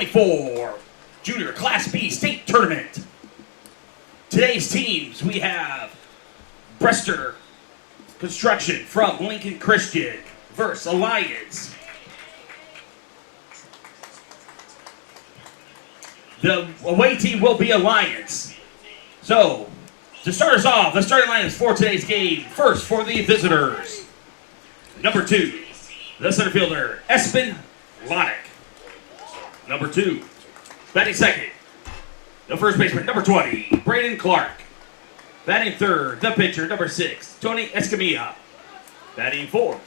2024 Junior Class B State Tournament. Today's teams, we have Brester Construction from Lincoln Christian versus Alliance. The away team will be Alliance. So, to start us off, the starting lineups for today's game. First, for the visitors. Number 2, the center fielder, Espen Lonick. Number 2, batting second, the first baseman, number 20, Braden Clark. Batting third, the pitcher, number 6, Tony Escamilla. Batting fourth,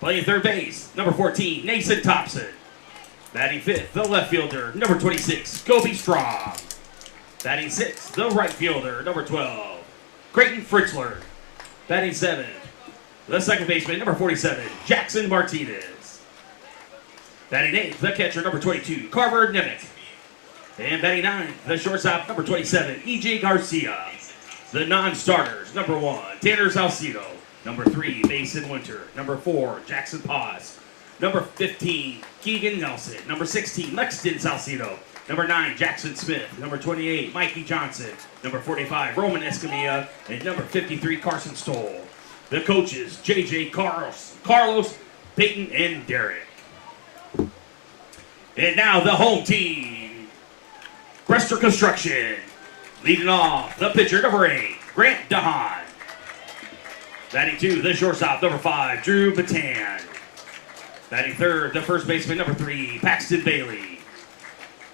playing third base, number 14, Nathan Thompson. Batting fifth, the left fielder, number 26, Kobe Strong. Batting sixth, the right fielder, number 12, Creighton Fritzler. Batting seventh, the second baseman, number 47, Jackson Martinez. Batting eighth, the catcher, number 22, Carver Nemec. And batting ninth, the shortstop, number 27, E.J. Garcia. The non-starters, number 1, Tanner Salcido. Number 3, Mason Winter. Number 4, Jackson Paz. Number 15, Keegan Nelson. Number 16, Lexton Salcido. Number 9, Jackson Smith. Number 28, Mikey Johnson. Number 45, Roman Escamilla. And number 53, Carson Stoll. The coaches, J.J. Carlos, Peyton, and Derek. And now the home team, Brester Construction. Leading off, the pitcher, number 8, Grant DeHaan. Batting 2, the shortstop, number 5, Drew Batan. Batting third, the first baseman, number 3, Paxton Bailey.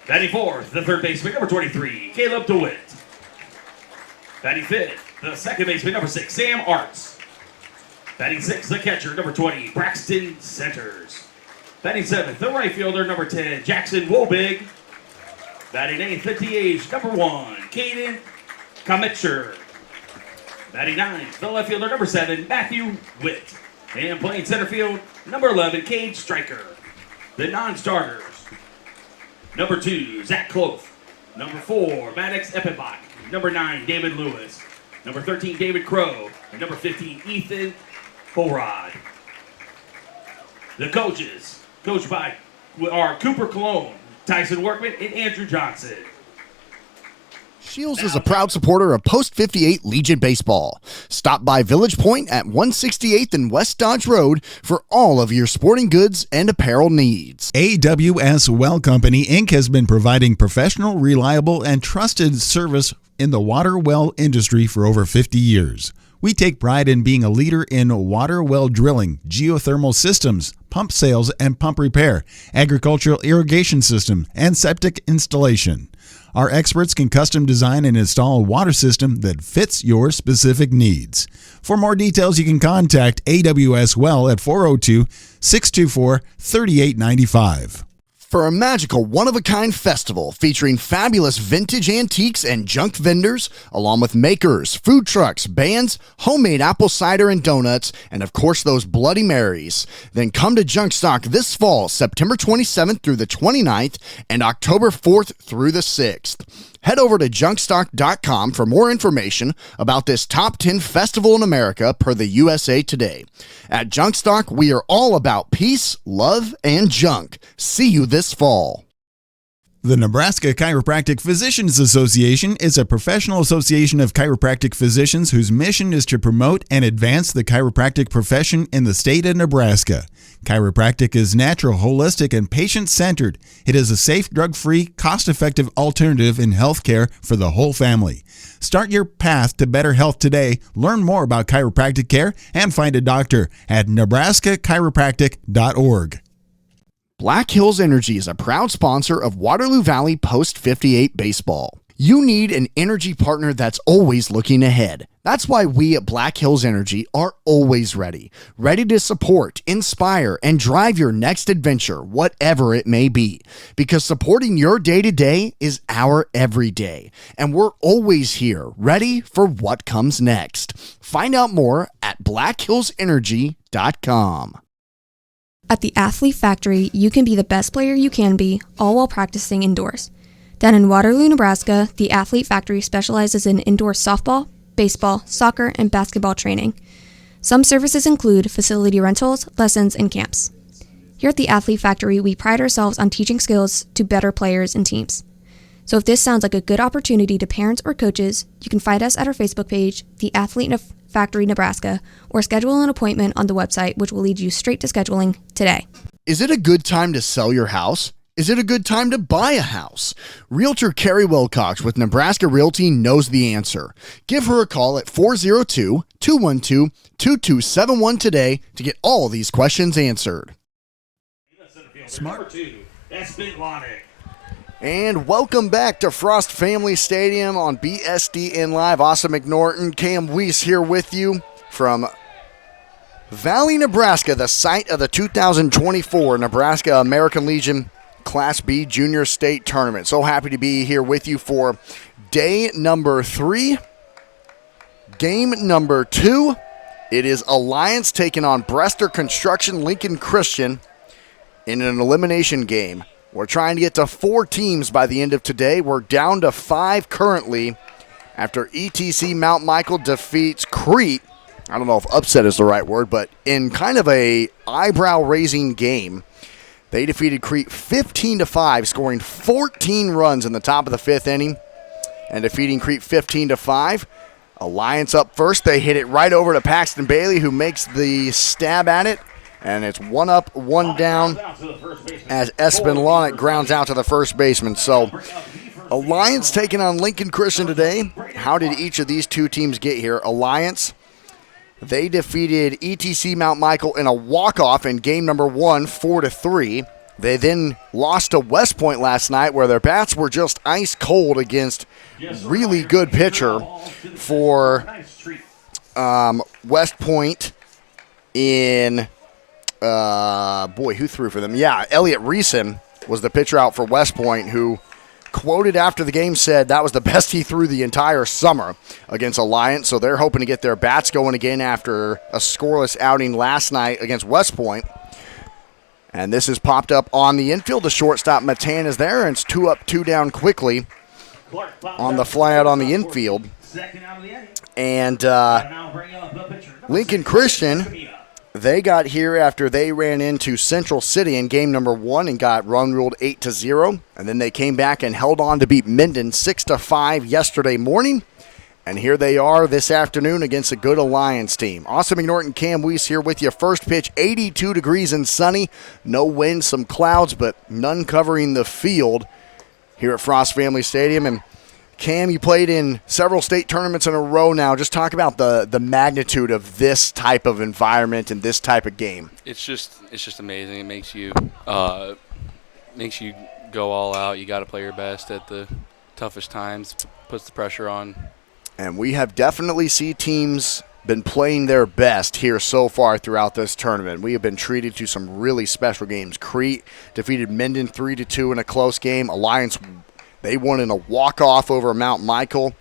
Batting fourth, the third baseman, number 23, Caleb DeWitt. Batting fifth, the second baseman, number 6, Sam Arts. Batting sixth, the catcher, number 20, Braxton Centers. Batting seventh, the right fielder, number 10, Jackson Wobig. Batting eighth, the DH, number 1, Caden Kamitcher. Batting ninth, the left fielder, number 7, Matthew Witt. And playing center field, number 11, Cade Stryker. The non-starters, number 2, Zach Cloth. Number 4, Maddox Eppenbach. Number 9, David Lewis. Number 13, David Crow. And number 15, Ethan Borod. The coaches, coached by are Cooper Cologne, Tyson Workman, and Andrew Johnson. Shields is a proud supporter of Post 58 Legion Baseball. Stop by Village Point at 168th and West Dodge Road for all of your sporting goods and apparel needs. AWS Well Company, Inc. has been providing professional, reliable, and trusted service in the water well industry for over 50 years. We take pride in being a leader in water well drilling, geothermal systems, pump sales and pump repair, agricultural irrigation system, and septic installation. Our experts can custom design and install a water system that fits your specific needs. For more details, you can contact AWS Well at 402-624-3895. For a magical, one-of-a-kind festival featuring fabulous vintage antiques and junk vendors, along with makers, food trucks, bands, homemade apple cider and donuts, and of course those Bloody Marys, then come to Junk Stock this fall, September 27th through the 29th, and October 4th through the 6th. Head over to junkstock.com for more information about this top 10 festival in America per the USA Today. At Junkstock, we are all about peace, love, and junk. See you this fall. The Nebraska Chiropractic Physicians Association is a professional association of chiropractic physicians whose mission is to promote and advance the chiropractic profession in the state of Nebraska. Chiropractic is natural, holistic, and patient-centered. It is a safe, drug-free, cost-effective alternative in healthcare for the whole family. Start your path to better health today. Learn more about chiropractic care and find a doctor at nebraskachiropractic.org. Black Hills Energy is a proud sponsor of Waterloo Valley Post 58 Baseball. You need an energy partner that's always looking ahead. That's why we at Black Hills Energy are always ready to support, inspire, and drive your next adventure, whatever it may be. Because supporting your day-to-day is our everyday. And we're always here, ready for what comes next. Find out more at blackhillsenergy.com. At the Athlete Factory, you can be the best player you can be, all while practicing indoors. Down in Waterloo, Nebraska, the Athlete Factory specializes in indoor softball, baseball, soccer, and basketball training. Some services include facility rentals, lessons, and camps. Here at the Athlete Factory, we pride ourselves on teaching skills to better players and teams. So if this sounds like a good opportunity to parents or coaches, you can find us at our Facebook page, The Athlete Factory Nebraska, or schedule an appointment on the website, which will lead you straight to scheduling today. Is it a good time to sell your house? Is it a good time to buy a house? Realtor Carrie Wilcox with Nebraska Realty knows the answer. Give her a call at 402-212-2271 today to get all of these questions answered. Number 2, that's Big Lonnie. And welcome back to Frost Family Stadium on BSDN Live. Austin McNorton, Cam Weiss here with you from Valley, Nebraska, the site of the 2024 Nebraska American Legion Class B Junior State Tournament. So happy to be here with you for day number 3, game number 2. It is Alliance taking on Brester Construction Lincoln Christian in an elimination game. We're trying to get to 4 teams by the end of today. We're down to 5 currently after ETC Mount Michael defeats Crete. I don't know if upset is the right word, but in kind of a eyebrow-raising game, they defeated Crete 15-5, scoring 14 runs in the top of the 5th inning and defeating Crete 15-5. Alliance up first. They hit it right over to Paxton Bailey, who makes the stab at it. And it's 1 up, 1 down as Espen Lonnet grounds out to the first baseman. So Alliance taking on Lincoln Christian today. How did each of these 2 teams get here? Alliance, they defeated ETC Mount Michael in a walk-off in game number 1, 4-3. They then lost to West Point last night, where their bats were just ice cold against really good pitcher for West Point in, who threw for them? Yeah, Elliot Reeson was the pitcher out for West Point, who quoted after the game said that was the best he threw the entire summer against Alliance. So they're hoping to get their bats going again after a scoreless outing last night against West Point. And this has popped up on the infield. The shortstop Matan is there, and it's 2 up, 2 down quickly on the fly out on the infield. And Lincoln Christian, they got here after they ran into Central City in game number 1 and got run ruled 8-0. And then they came back and held on to beat Minden 6-5 yesterday morning. And here they are this afternoon against a good Alliance team. Austin McNorton, Cam Weiss here with you. First pitch, 82 degrees and sunny. No wind, some clouds, but none covering the field here at Frost Family Stadium. And Cam, you played in several state tournaments in a row now. Just talk about the magnitude of this type of environment and this type of game. It's just amazing. It makes you go all out. You got to play your best at the toughest times. Puts the pressure on. And we have definitely seen teams been playing their best here so far throughout this tournament. We have been treated to some really special games. Crete defeated Minden 3-2 in a close game. Alliance, they won in a walk-off over Mount Michael.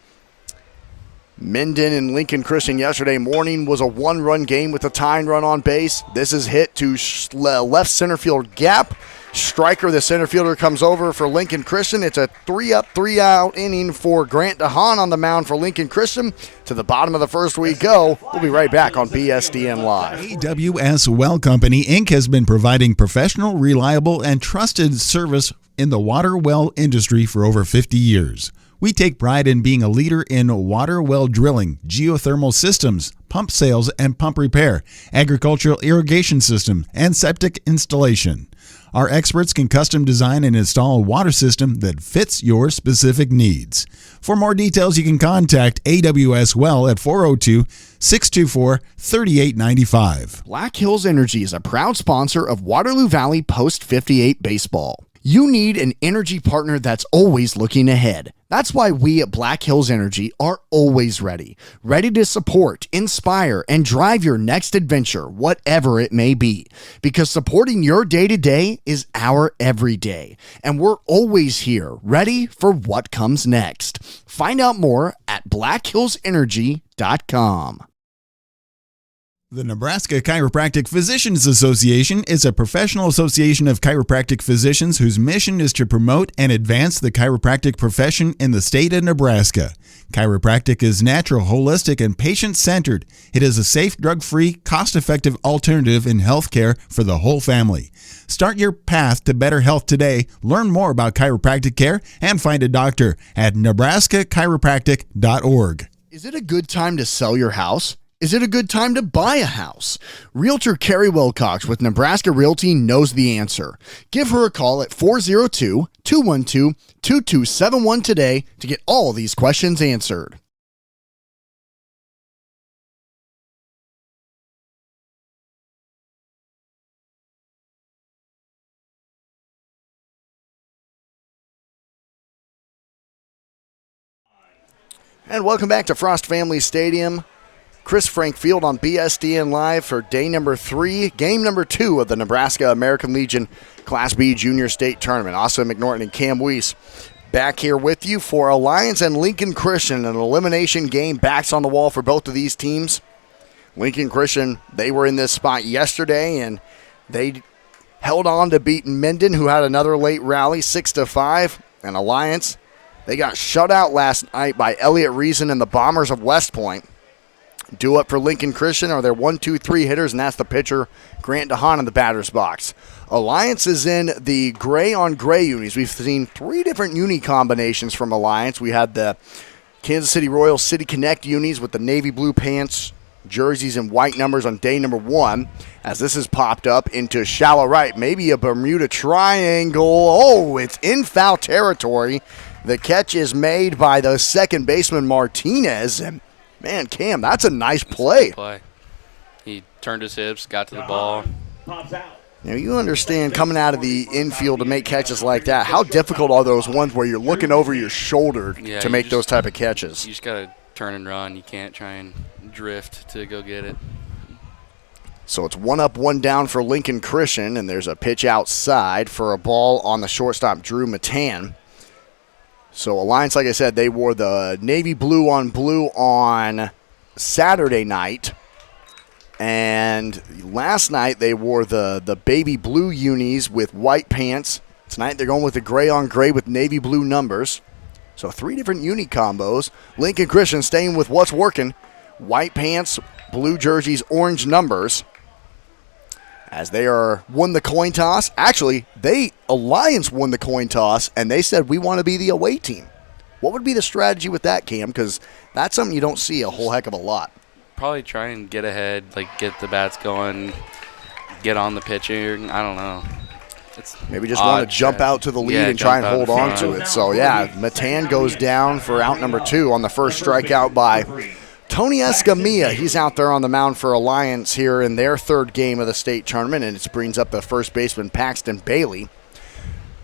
Minden and Lincoln Christian yesterday morning was a 1-run game with a tying run on base. This is hit to left center field gap. Stryker, the center fielder, comes over for Lincoln Christian. It's a 3-up, 3-out inning for Grant DeHaan on the mound for Lincoln Christian. To the bottom of the first we go. We'll be right back on BSDN Live. AWS Well Company, Inc. has been providing professional, reliable, and trusted service in the water well industry for over 50 years. We take pride in being a leader in water well drilling, geothermal systems, pump sales and pump repair, agricultural irrigation system, and septic installation. Our experts can custom design and install a water system that fits your specific needs. For more details, you can contact AWS Well at 402-624-3895. Black Hills Energy is a proud sponsor of Waterloo Valley Post 58 Baseball. You need an energy partner that's always looking ahead. That's why we at Black Hills Energy are always ready to support, inspire, and drive your next adventure, whatever it may be. Because supporting your day-to-day is our everyday. And we're always here, ready for what comes next. Find out more at blackhillsenergy.com. The Nebraska Chiropractic Physicians Association is a professional association of chiropractic physicians whose mission is to promote and advance the chiropractic profession in the state of Nebraska. Chiropractic is natural, holistic, and patient-centered. It is a safe, drug-free, cost-effective alternative in healthcare for the whole family. Start your path to better health today. Learn more about chiropractic care and find a doctor at nebraskachiropractic.org. Is it a good time to sell your house? Is it a good time to buy a house? Realtor Carrie Wilcox with Nebraska Realty knows the answer. Give her a call at 402-212-2271 today to get all these questions answered. And welcome back to Frost Family Stadium. Chris Frank Field on BSDN Live for day number 3, game number 2 of the Nebraska American Legion Class B Junior State Tournament. Austin McNorton and Cam Weiss back here with you for Alliance and Lincoln Christian, an elimination game. Backs on the wall for both of these teams. Lincoln Christian, they were in this spot yesterday, and they held on to beat Minden, who had another late rally, 6-5. And Alliance, they got shut out last night by Elliott Reason and the Bombers of West Point. Due up for Lincoln Christian are their 1-2-3 hitters, and that's the pitcher, Grant DeHaan, in the batter's box. Alliance is in the gray-on-gray unis. We've seen 3 different uni combinations from Alliance. We had the Kansas City Royal City Connect unis with the navy blue pants, jerseys, and white numbers on day number 1. As this has popped up into shallow right, maybe a Bermuda Triangle. Oh, it's in foul territory. The catch is made by the second baseman, Martinez, and man, Cam, that's a nice play. He turned his hips, got to the ball. Now, you understand coming out of the infield to make catches like that, how difficult are those ones where you're looking over your shoulder to make those type of catches? You just got to turn and run. You can't try and drift to go get it. So it's 1 up, 1 down for Lincoln Christian, and there's a pitch outside for a ball on the shortstop, Drew Matan. So Alliance, like I said, they wore the navy blue on Saturday night. And last night they wore the baby blue unis with white pants. Tonight they're going with the gray on gray with navy blue numbers. So 3 different uni combos. Lincoln Christian staying with what's working. White pants, blue jerseys, orange numbers. As they won the coin toss. Actually, Alliance won the coin toss, and they said, we want to be the away team. What would be the strategy with that, Cam? Because that's something you don't see a whole heck of a lot. Probably try and get ahead, like get the bats going, get on the pitching. I don't know. It's maybe just want to jump out to the lead and try and hold on to it. So, yeah, Matan goes down for out number 2 on the first strikeout by Tony Escamilla. He's out there on the mound for Alliance here in their 3rd game of the state tournament, and it brings up the first baseman, Paxton Bailey.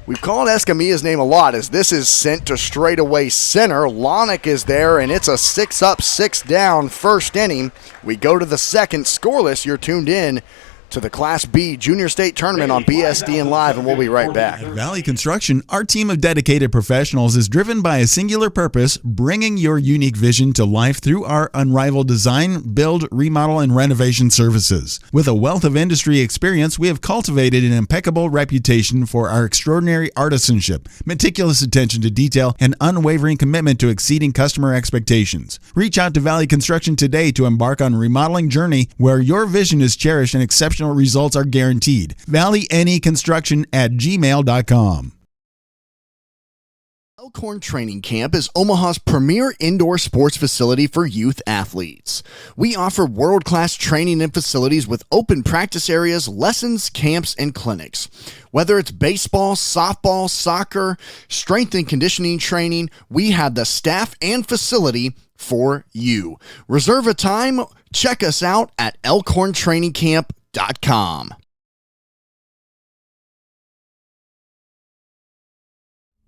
We've called Escamilla's name a lot as this is sent to straightaway center. Lonick is there, and it's a 6 up, 6 down first inning. We go to the second scoreless. You're tuned in to the Class B Junior State Tournament on BSDN Live, and we'll be right back. At Valley Construction, our team of dedicated professionals is driven by a singular purpose, bringing your unique vision to life through our unrivaled design, build, remodel, and renovation services. With a wealth of industry experience, we have cultivated an impeccable reputation for our extraordinary artisanship, meticulous attention to detail, and unwavering commitment to exceeding customer expectations. Reach out to Valley Construction today to embark on a remodeling journey where your vision is cherished and exceptional results are guaranteed. ValleyNEConstruction@gmail.com. Elkhorn Training Camp is Omaha's premier indoor sports facility for youth athletes. We offer world-class training and facilities with open practice areas, lessons, camps, and clinics. Whether it's baseball, softball, soccer, strength and conditioning training, we have the staff and facility for you. Reserve a time. Check us out at elkhorntrainingcamp.com.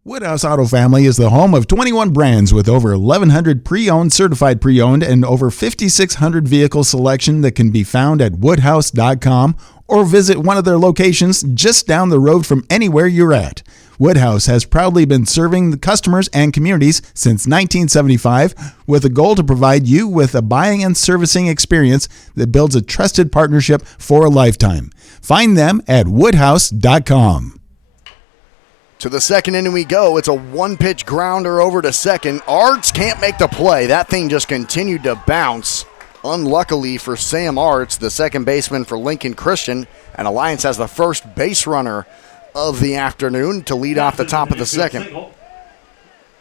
Woodhouse Auto Family is the home of 21 brands with over 1,100 pre-owned, certified pre-owned, and over 5,600 vehicle selection that can be found at woodhouse.com or visit one of their locations just down the road from anywhere you're at. Woodhouse has proudly been serving the customers and communities since 1975 with a goal to provide you with a buying and servicing experience that builds a trusted partnership for a lifetime. Find them at woodhouse.com. To the second inning we go. It's a 1-pitch grounder over to second. Arts can't make the play. That thing just continued to bounce. Unluckily for Sam Arts, the second baseman for Lincoln Christian, And Alliance has the first base runner of the afternoon to lead off the top of the second.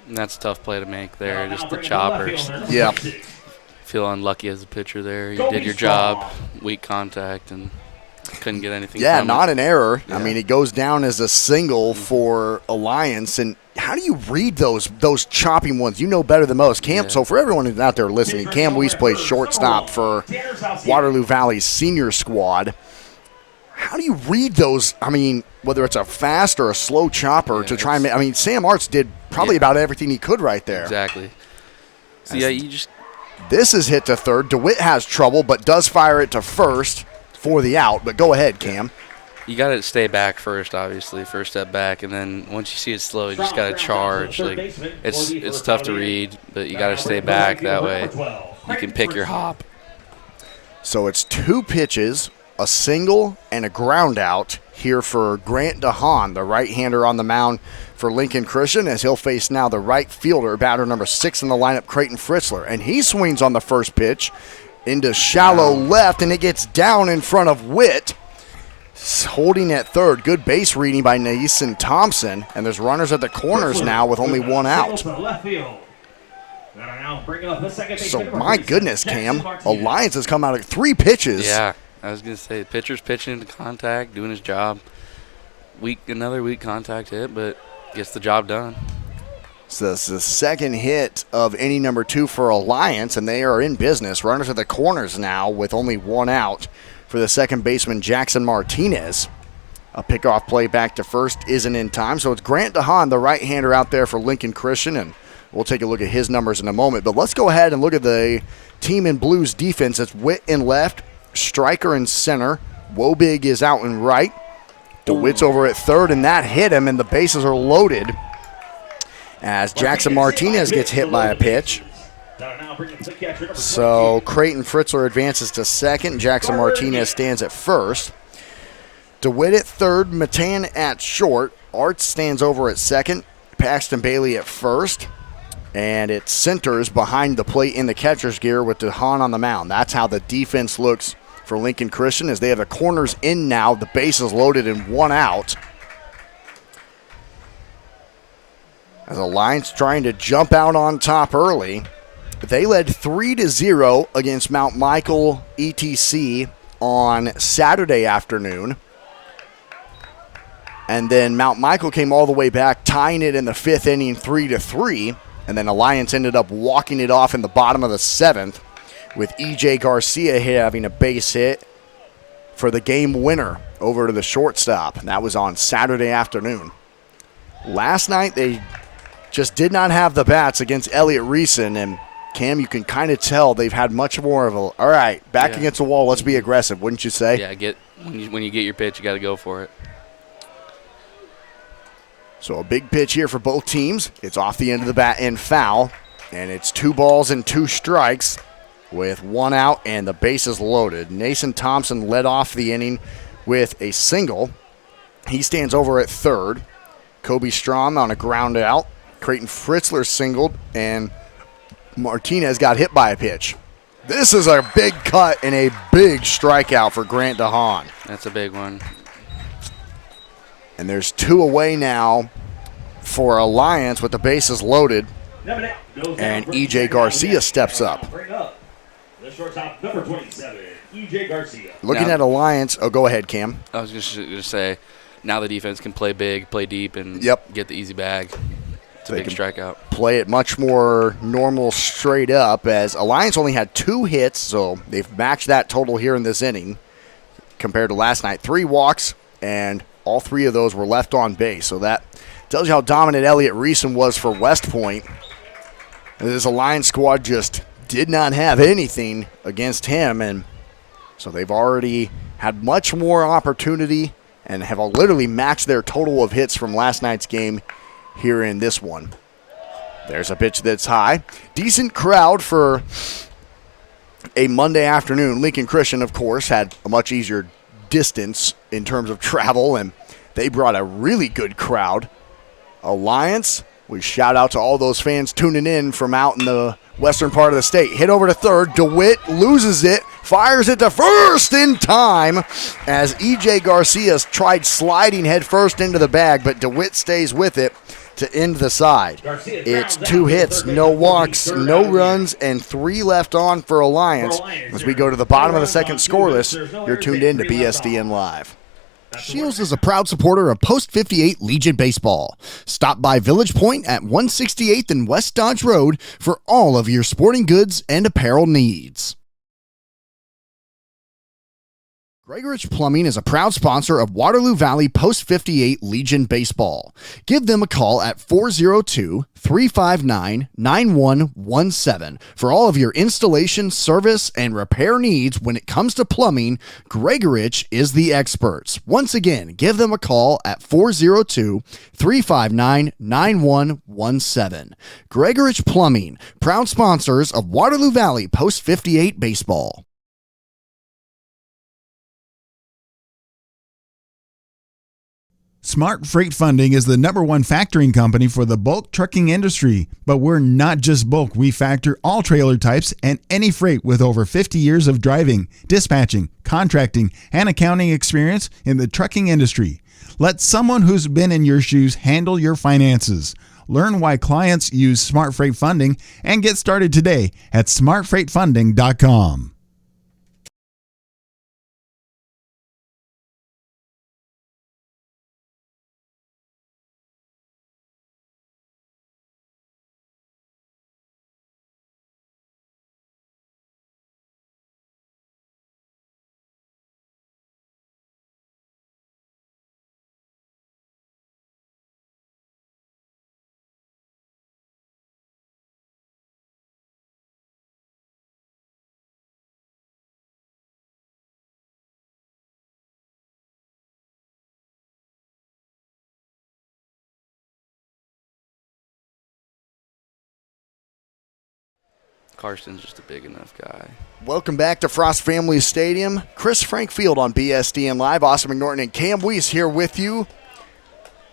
And that's a tough play to make there, just the choppers. Yeah. Feel unlucky as a pitcher there. You did your job, weak contact, and couldn't get anything Yeah, from not it. an error. I Yeah. mean, it goes down as a single for Alliance. And how do you read those chopping ones? You know better than most. Cam, Yeah. so for everyone who's out there listening, Cam Weiss plays shortstop for Waterloo Valley's senior squad. How do you read those? I mean, whether it's a fast or a slow chopper to try and make, I mean, Sam Arts did probably about everything he could right there. Exactly. So, yeah, you just This is hit to third. DeWitt has trouble, but does fire it to first for the out. But go ahead, Cam. you got to stay back first, obviously, first step back, and then once you see it slow, you just got to charge. Like it's tough to read, but you got to stay back that way. You can pick your hop. So it's 2 pitches, a single, and a ground out here for Grant DeHaan, the right-hander on the mound for Lincoln Christian, as he'll face now the right fielder, batter number 6 in the lineup, Creighton Fritzler. And he swings on the first pitch into shallow left, and it gets down in front of Witt. Holding at third. Good base reading by Nason Thompson. And there's runners at the corners now with only 1 out. So, my goodness, Cam, Alliance has come out at 3 pitches. Yeah, I was going to say, the pitcher's pitching into contact, doing his job. Another weak contact hit, but gets the job done. So this is the second hit of inning number 2 for Alliance, and they are in business. Runners at the corners now with only 1 out for the second baseman, Jackson Martinez. A pickoff play back to first isn't in time, so it's Grant DeHaan, the right-hander out there for Lincoln Christian, and we'll take a look at his numbers in a moment. But let's go ahead and look at the team in Blues defense. It's Witt in left, Stryker in center, Wobig is out in right, DeWitt's over at third, and that hit him, and the bases are loaded as Jackson Martinez gets hit by a pitch. So Creighton Fritzler advances to second. Jackson Martinez stands at first. DeWitt at third, Matan at short. Arts stands over at second. Paxton Bailey at first. And it centers behind the plate in the catcher's gear with DeHaan on the mound. That's how the defense looks for Lincoln Christian as they have the corners in now. The bases loaded and 1 out. As Alliance trying to jump out on top early. They led 3-0 against Mount Michael ETC on Saturday afternoon. And then Mount Michael came all the way back, tying it in the 5th inning 3-3. And then Alliance ended up walking it off in the bottom of the 7th with E.J. Garcia having a base hit for the game winner over to the shortstop. And that was on Saturday afternoon. Last night they just did not have the bats against Elliott Reeson, and Cam, you can kind of tell they've had much more of a, all right, back against the wall, let's be aggressive, wouldn't you say? Yeah, when you get your pitch, you got to go for it. So a big pitch here for both teams. It's off the end of the bat and foul, and it's 2 balls and 2 strikes with 1 out and the bases loaded. Nason Thompson led off the inning with a single. He stands over at third. Kobe Strom on a ground out. Creighton Fritzler singled, and Martinez got hit by a pitch. This is a big cut and a big strikeout for Grant DeHaan. That's a big one. And there's 2 away now for Alliance with the bases loaded. And E.J. Garcia steps up. The shortstop, number 27, E.J. Garcia. Looking at Alliance. Oh, go ahead, Cam. I was just going to say, now the defense can play big, play deep, and get the easy bag. It's a big strikeout. Play it much more normal straight up, as Alliance only had 2 hits, so they've matched that total here in this inning compared to last night. 3 walks, and all 3 of those were left on base. So that tells you how dominant Elliott Reeson was for West Point. This Alliance squad just did not have anything against him, and so they've already had much more opportunity and have literally matched their total of hits from last night's game here in this one. There's a pitch that's high. Decent crowd for a Monday afternoon. Lincoln Christian, of course, had a much easier distance in terms of travel, and they brought a really good crowd. Alliance, we shout out to all those fans tuning in from out in the western part of the state. Hit over to third. DeWitt loses it, fires it to first in time as E.J. Garcia tried sliding head first into the bag, but DeWitt stays with it to end the side. It's 2 hits, no walks, no runs, and 3 left on for Alliance. As we go to the bottom of the second scoreless, you're tuned in to BSDN Live. Shields is a proud supporter of Post 58 Legion Baseball. Stop by Village Point at 168th and West Dodge Road for all of your sporting goods and apparel needs. Gregorich Plumbing is a proud sponsor of Waterloo Valley Post 58 Legion Baseball. Give them a call at 402-359-9117 for all of your installation, service, and repair needs. When it comes to plumbing, Gregorich is the experts. Once again, give them a call at 402-359-9117. Gregorich Plumbing, proud sponsors of Waterloo Valley Post 58 Baseball. Smart Freight Funding is the #1 factoring company for the bulk trucking industry. But we're not just bulk. We factor all trailer types and any freight with over 50 years of driving, dispatching, contracting, and accounting experience in the trucking industry. Let someone who's been in your shoes handle your finances. Learn why clients use Smart Freight Funding and get started today at smartfreightfunding.com. Carson's just a big enough guy. Welcome back to Frost Family Stadium. Chris Frank Field on BSDN Live. Austin McNorton and Cam Weiss here with you.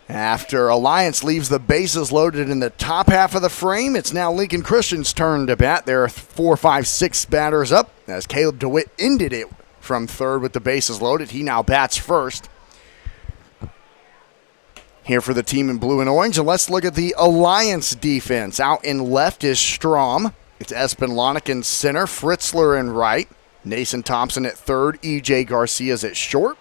After Alliance leaves the bases loaded in the top half of the frame, it's now Lincoln Christian's turn to bat. There are 4, 5, 6 batters up as Caleb DeWitt ended it from third with the bases loaded. He now bats first. Here for the team in blue and orange, and let's look at the Alliance defense. Out in left is Strom. It's Espen Lonick in center, Fritzler in right, Nason Thompson at third, E.J. Garcia's at short,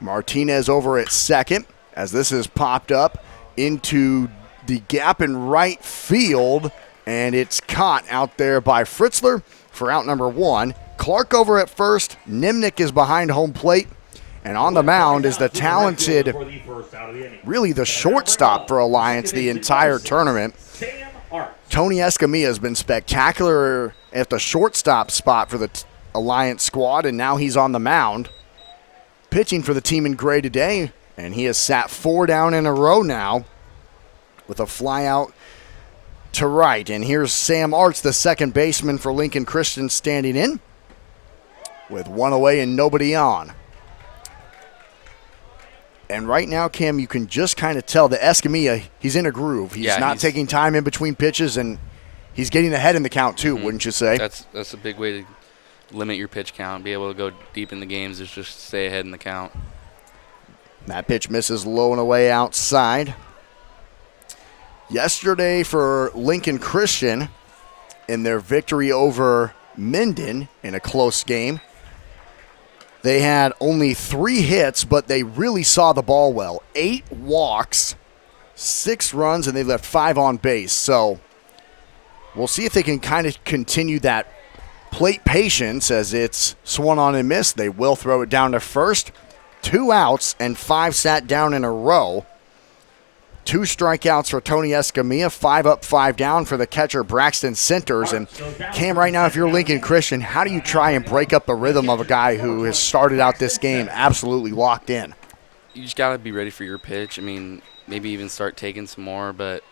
Martinez over at second, as this is popped up into the gap in right field, and it's caught out there by Fritzler for out number 1. Clark over at first, Nimnick is behind home plate, and on the mound is the talented, really the shortstop for Alliance the entire tournament. Tony Escamilla has been spectacular at the shortstop spot for the Alliance squad, and now he's on the mound pitching for the team in gray today, and he has sat 4 down in a row now with a fly out to right. And here's Sam Arts, the second baseman for Lincoln Christian, standing in with 1 away and nobody on. And right now, Cam, you can just kind of tell that Escamilla, he's in a groove. He's not taking time in between pitches, and he's getting ahead in the count too, wouldn't you say? That's a big way to limit your pitch count. Be able to go deep in the games is just stay ahead in the count. That pitch misses low and away outside. Yesterday for Lincoln Christian in their victory over Minden in a close game, they had only 3 hits, but they really saw the ball well. 8 walks, 6 runs, and they left 5 on base. So we'll see if they can kind of continue that plate patience as it's swung on and missed. They will throw it down to first. 2 outs and 5 sat down in a row. 2 strikeouts for Tony Escamilla, 5 up, 5 down for the catcher Braxton Centers. And Cam, right now, if you're Lincoln Christian, how do you try and break up the rhythm of a guy who has started out this game absolutely locked in? You just got to be ready for your pitch. I mean, maybe even start taking some more, but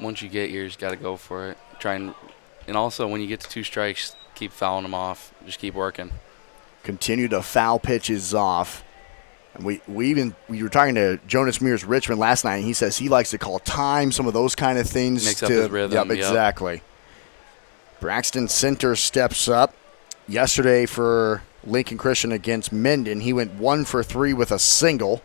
once you get here, you just got to go for it. And also, when you get to 2 strikes, keep fouling them off. Just keep working. Continue to foul pitches off. And we were talking to Jonas Mears Richmond last night, and he says he likes to call time, some of those kind of things. Makes up his rhythm. Yep, exactly. Braxton Center steps up. Yesterday for Lincoln Christian against Minden, he went 1 for 3 with a single.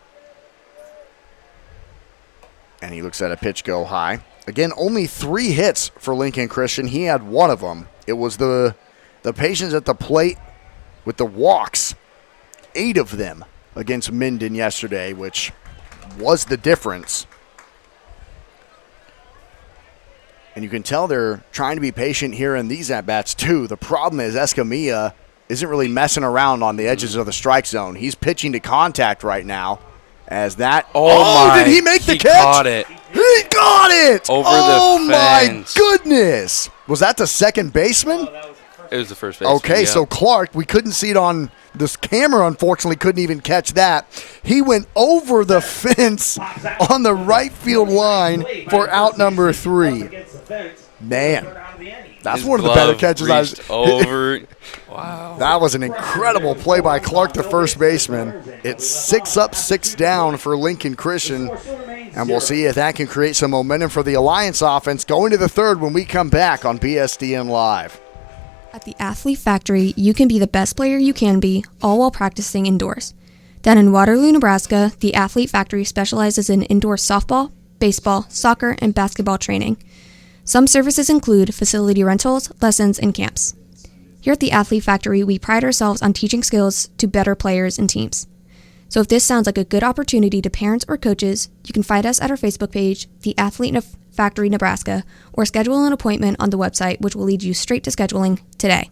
And he looks at a pitch go high. Again, only 3 hits for Lincoln Christian. He had 1 of them. It was the patience at the plate with the walks. 8 of them against Minden yesterday, which was the difference. And you can tell they're trying to be patient here in these at-bats, too. The problem is Escamilla isn't really messing around on the edges of the strike zone. He's pitching to contact right now. As that. Oh, did he make the catch? He caught it. He got it! Over oh, the fence. My goodness! Was that the second baseman? It was the first baseman. Okay, yeah. so Clark, we couldn't see it on this camera, unfortunately, couldn't even catch that. He went over the fence on the right field line for out number 3. Man, that's His one of the better glove catches reached over. Wow. That was an incredible play by Clark, the first baseman. It's 6 up, 6 down for Lincoln Christian, and we'll see if that can create some momentum for the Alliance offense going to the third when we come back on BSDN Live. At the Athlete Factory, you can be the best player you can be, all while practicing indoors. Down in Waterloo, Nebraska, the Athlete Factory specializes in indoor softball, baseball, soccer, and basketball training. Some services include facility rentals, lessons, and camps. Here at the Athlete Factory, we pride ourselves on teaching skills to better players and teams. So if this sounds like a good opportunity to parents or coaches, you can find us at our Facebook page, The Athlete Factory Nebraska, or schedule an appointment on the website, which will lead you straight to scheduling today.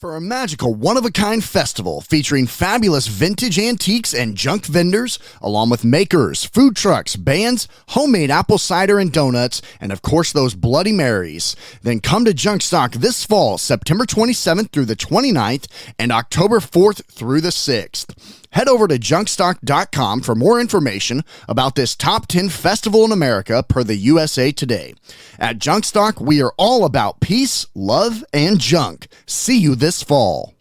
For a magical, one-of-a-kind festival featuring fabulous vintage antiques and junk vendors, along with makers, food trucks, bands, homemade apple cider and donuts, and of course those Bloody Marys. Then come to Junk Stock this fall, September 27th through the 29th, and October 4th through the 6th. Head over to junkstock.com for more information about this top 10 festival in America per the USA Today. At Junkstock, we are all about peace, love, and junk. See you this fall.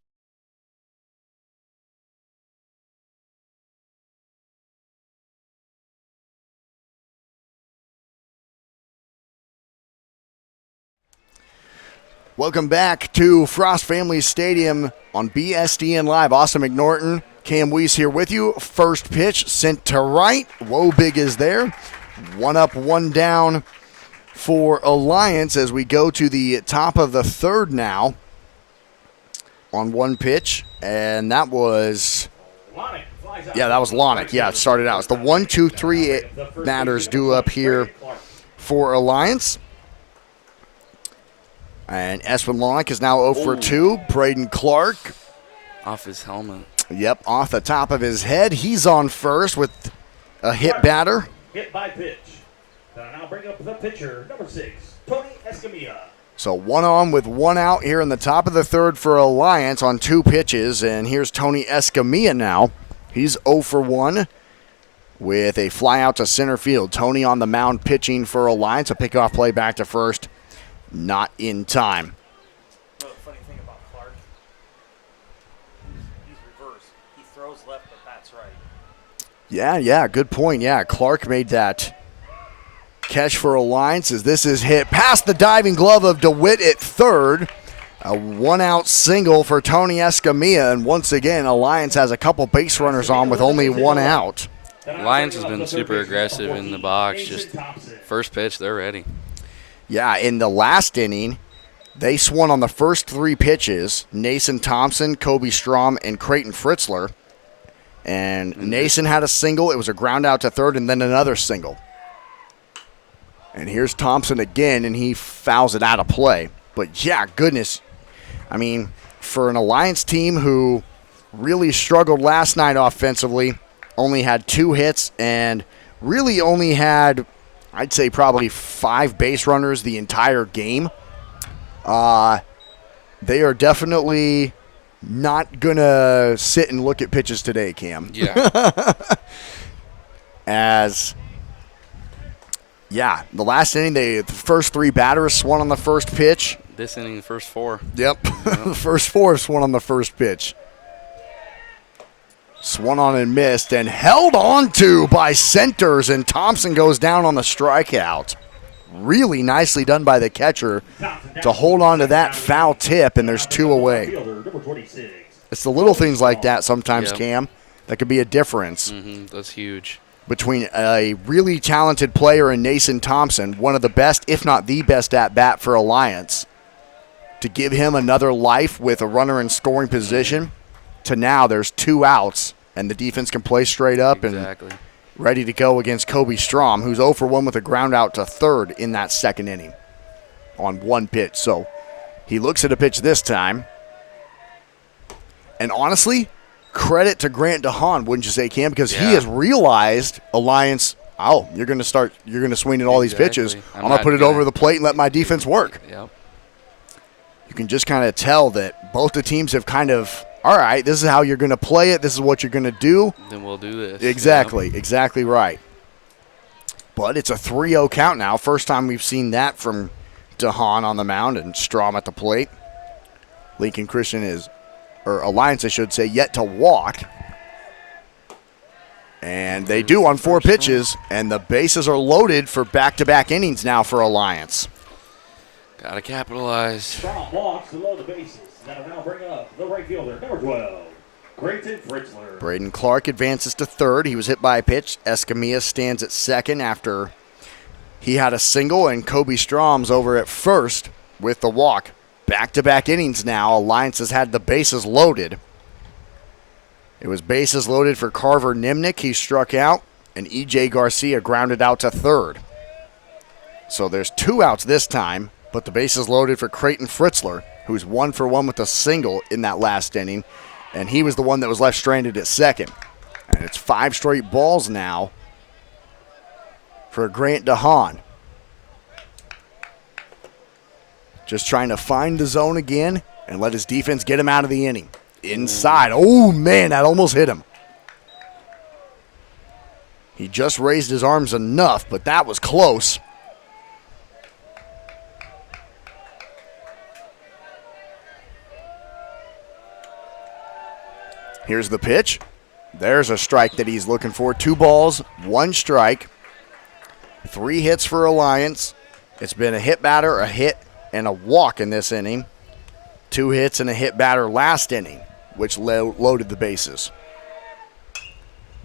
Welcome back to Frost Family Stadium on BSDN Live. Austin McNorton, Cam Weiss here with you. First pitch sent to right. Wobig is there. 1 up, 1 down for Alliance as we go to the top of the third now on 1 pitch. And that was... Yeah, that was Lonick. Yeah, it started out. It's the 1, 2, 3 batters due up here for Alliance. And Espen Lonick is now 0 for 2. Braden Clark. Off his helmet. Yep, off the top of his head. He's on first with a hit batter. Hit by pitch. Now bring up the pitcher, number 6, Tony Escamilla. So 1 on with 1 out here in the top of the third for Alliance on 2 pitches. And here's Tony Escamilla now. He's 0 for 1 with a fly out to center field. Tony on the mound pitching for Alliance. A pickoff play back to first. Not in time. You know the funny thing about Clark? He's reverse. He throws left, but bats right. Yeah, good point. Yeah, Clark made that catch for Alliance as this is hit past the diving glove of DeWitt at third. A 1-out single for Tony Escamilla, and once again, Alliance has a couple base runners on with only 1 out. Alliance has been super aggressive in the box. Just first pitch, they're ready. Yeah, in the last inning, they swung on the first 3 pitches. Nason Thompson, Kobe Strom, and Creighton Fritzler. And Nason had a single. It was a ground out to third, and then another single. And here's Thompson again, and he fouls it out of play. But, yeah, goodness. I mean, for an Alliance team who really struggled last night offensively, only had 2 hits, and really only had, I'd say, probably 5 base runners the entire game. They are definitely not going to sit and look at pitches today, Cam. Yeah. The last inning, the first 3 batters swung on the first pitch. This inning, the first 4. Yep. The first 4 swung on the first pitch. Swung on and missed and held on to by Centers, and Thompson goes down on the strikeout. really nicely done by the catcher to hold on to that foul tip, and there's 2 away. Fielder, number 26. It's the little things like that sometimes, Yep. Cam, that could be a difference That's huge. between a really talented player in Nason Thompson, one of the best, if not the best at bat for Alliance, to give him another life with a runner in scoring position, to now there's 2 outs, and the defense can play straight up Exactly. and ready to go against Kobe Strom, who's 0 for 1 with a ground out to third in that second inning on 1 pitch. So he looks at a pitch this time. And honestly, credit to Grant DeHaan, wouldn't you say, Cam? Because he Yeah. has realized Alliance, you're going to swing at all these pitches. Exactly. I'm going to put it over the plate and let my defense work. Yep. You can just kind of tell that both the teams have kind of, all right, this is how you're going to play it. This is what you're going to do. Then we'll do this. Exactly, exactly right. But it's a 3-0 count now. First time we've seen that from DeHaan on the mound and Strom at the plate. Lincoln Christian or Alliance, I should say, yet to walk. And they do on 4 pitches, and the bases are loaded for back-to-back innings now for Alliance. Gotta capitalize. Strong walks to load the bases. That'll now bring up the right fielder, number 12, Grayton Fritzler. Braden Clark advances to third. He was hit by a pitch. Escamilla stands at second after he had a single, and Kobe Strom's over at first with the walk. Back-to-back innings now. Alliance has had the bases loaded. It was bases loaded for Carver Nimnick. He struck out, and E.J. Garcia grounded out to third. So there's 2 outs this time, but the bases loaded for Creighton Fritzler, who's 1 for 1 with a single in that last inning, and he was the one that was left stranded at second. And it's 5 straight balls now for Grant DeHaan. Just trying to find the zone again and let his defense get him out of the inning. Inside. Oh, man, that almost hit him. He just raised his arms enough, but that was close. Here's the pitch. There's a strike that he's looking for. 2 balls, 1 strike. 3 hits for Alliance. It's been a hit batter, a hit, and a walk in this inning. 2 hits and a hit batter last inning, which loaded the bases.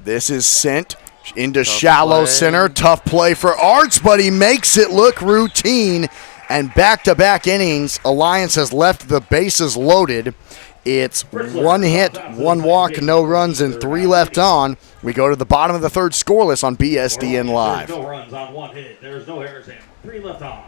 This is sent into shallow play. center. Tough play for Arts, but he makes it look routine. And back-to-back innings, Alliance has left the bases loaded. It's 1 hit, 1 walk, no runs, and 3 left on. We go to the bottom of the third scoreless on BSDN Live. There's no runs on 1 hit. There's no errors and 3 left on.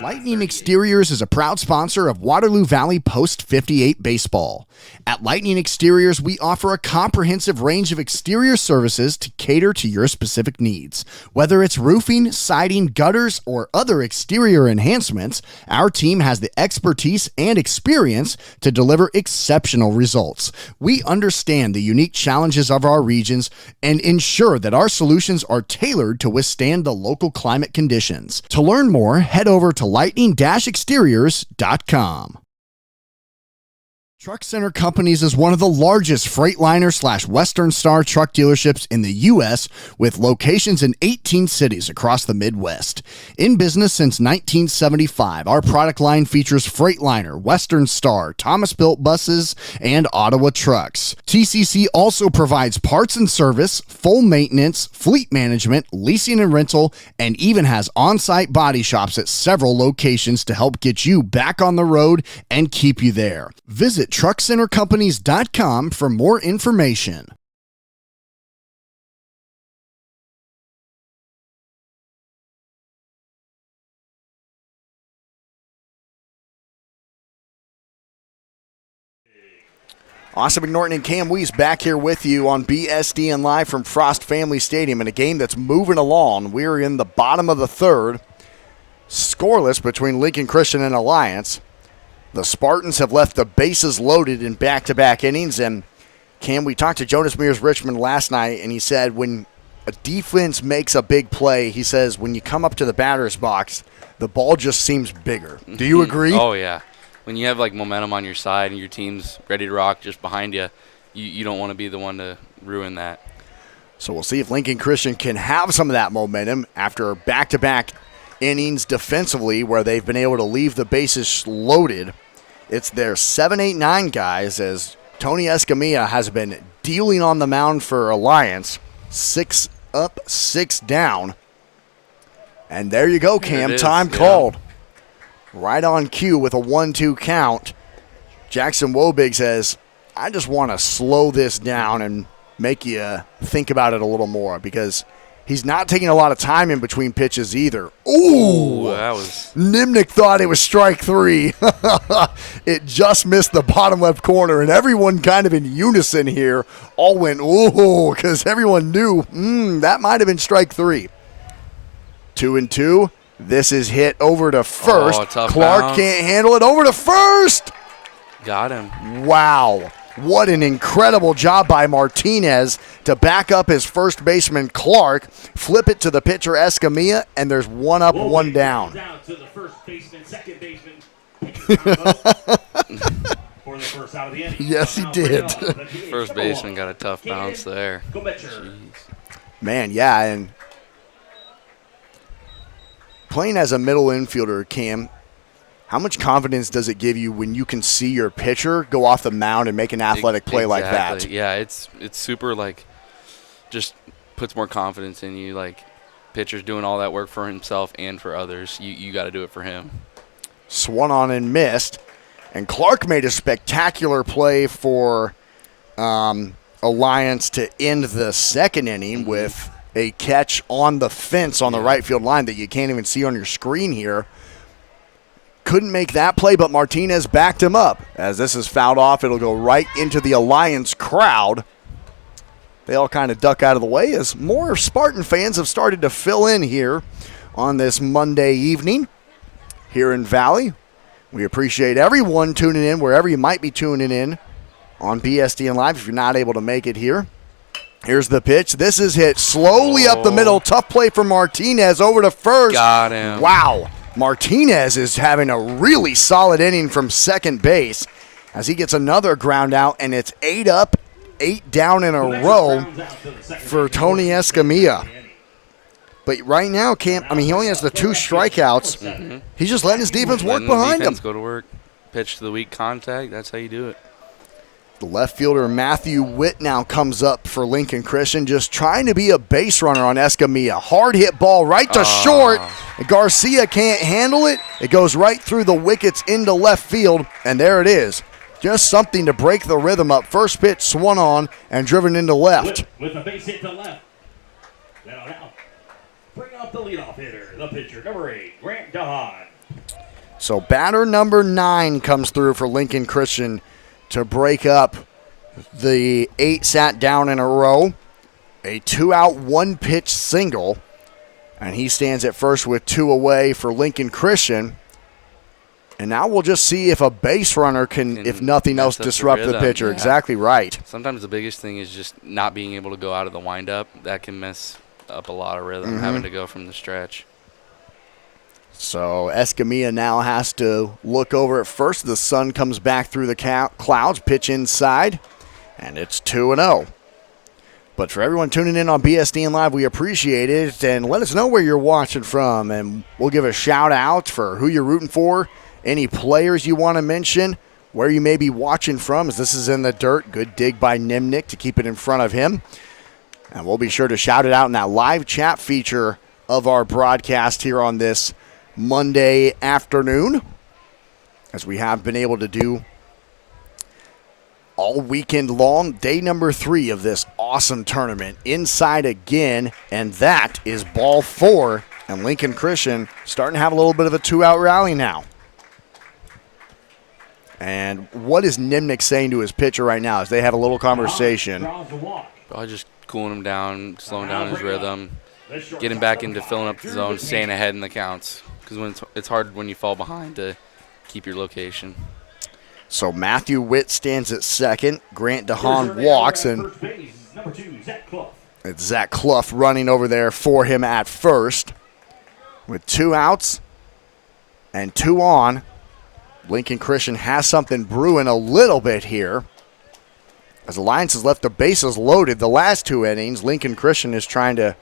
Lightning Exteriors is a proud sponsor of Waterloo Valley Post 58 Baseball. At Lightning Exteriors, we offer a comprehensive range of exterior services to cater to your specific needs. Whether it's roofing, siding, gutters, or other exterior enhancements, our team has the expertise and experience to deliver exceptional results. We understand the unique challenges of our regions and ensure that our solutions are tailored to withstand the local climate conditions. To learn more, head over to lightning-exteriors.com. Truck Center Companies is one of the largest Freightliner/Western Star truck dealerships in the U.S. with locations in 18 cities across the Midwest. In business since 1975, our product line features Freightliner, Western Star, Thomas Built buses, and Ottawa trucks. TCC also provides parts and service, full maintenance, fleet management, leasing and rental, and even has on-site body shops at several locations to help get you back on the road and keep you there. Visit TruckCenterCompanies.com for more information. Austin McNorton and Cam Weiss back here with you on BSDN Live from Frost Family Stadium in a game that's moving along. We're in the bottom of the third. Scoreless between Lincoln Christian and Alliance. The Spartans have left the bases loaded in back-to-back innings. And, Cam, we talked to Jonas Mears Richmond last night, and he said when a defense makes a big play, he says when you come up to the batter's box, the ball just seems bigger. Do you agree? Oh, yeah. When you have, like, momentum on your side and your team's ready to rock just behind you, you don't want to be the one to ruin that. So we'll see if Lincoln Christian can have some of that momentum after back-to-back innings defensively where they've been able to leave the bases loaded. It's their 7-8-9 guys as Tony Escamilla has been dealing on the mound for Alliance. 6 up, 6 down. And there you go, Cam. Time called. Right on cue with a 1-2 count. Jackson Wobig says, I just want to slow this down and make you think about it a little more because he's not taking a lot of time in between pitches either. Ooh, that was... Nimnick thought it was strike 3. It just missed the bottom left corner, and everyone kind of in unison here all went, ooh, because everyone knew that might have been strike 3. 2-2. This is hit over to first. Tough Clark bounce. can't handle it. Over to first. Got him. Wow. What an incredible job by Martinez to back up his first baseman, Clark, flip it to the pitcher, Escamilla, and there's 1 up, 1 down. Down to the first baseman, second baseman. For the first out of the inning. Yes, he did. First baseman got a tough bounce there. Go Betcher. Man, yeah, and playing as a middle infielder, Cam, how much confidence does it give you when you can see your pitcher go off the mound and make an athletic play like that? Yeah, it's super, like, just puts more confidence in you. Like, pitcher's doing all that work for himself and for others. You got to do it for him. Swung on and missed. And Clark made a spectacular play for Alliance to end the second inning with a catch on the fence on the right field line that you can't even see on your screen here. Couldn't make that play, but Martinez backed him up. As this is fouled off, it'll go right into the Alliance crowd. They all kind of duck out of the way as more Spartan fans have started to fill in here on this Monday evening here in Valley. We appreciate everyone tuning in wherever you might be tuning in on BSDN Live if you're not able to make it here. Here's the pitch. This is hit slowly up the middle. Tough play for Martinez over to first. Got him. Wow. Martinez is having a really solid inning from second base as he gets another ground out, and it's 8 up, 8 down in a row for Tony Escamilla. But right now, he only has the 2 strikeouts. He's just letting his defense work behind him. Go to work. Pitch to the weak contact. That's how you do it. The left fielder, Matthew Witt, now comes up for Lincoln Christian, just trying to be a base runner on Escamilla. Hard hit ball right to short. Garcia can't handle it. It goes right through the wickets into left field, and there it is. Just something to break the rhythm up. First pitch swung on and driven into left. With a base hit to left. Now, bring up the leadoff hitter, the pitcher, number 8, Grant DeHaan. So batter number 9 comes through for Lincoln Christian to break up the 8 sat down in a row. A 2-out, 1-pitch single. And he stands at first with 2 away for Lincoln Christian. And now we'll just see if a base runner can if nothing else, disrupt the pitcher. Yeah. Exactly right. Sometimes the biggest thing is just not being able to go out of the windup. That can mess up a lot of rhythm, having to go from the stretch. So Escamilla now has to look over at first. The sun comes back through the clouds, pitch inside, and it's 2-0. But for everyone tuning in on BSDN Live, we appreciate it. And let us know where you're watching from, and we'll give a shout-out for who you're rooting for, any players you want to mention, where you may be watching from, as this is in the dirt. Good dig by Nimnick to keep it in front of him. And we'll be sure to shout it out in that live chat feature of our broadcast here on this Monday afternoon, as we have been able to do all weekend long. Day number 3 of this awesome tournament. Inside again, and that is ball 4. And Lincoln Christian starting to have a little bit of a 2-out rally now. And what is Nimnick saying to his pitcher right now as they have a little conversation? Probably just cooling him down, slowing down his rhythm, getting back into filling up the zone, staying ahead in the counts. Because it's hard when you fall behind to keep your location. So Matthew Witt stands at second. Grant DeHaan walks, and it's Zach Clough running over there for him at first. With 2 outs and 2 on, Lincoln Christian has something brewing a little bit here. As Alliance has left the bases loaded the last 2 innings, Lincoln Christian is trying to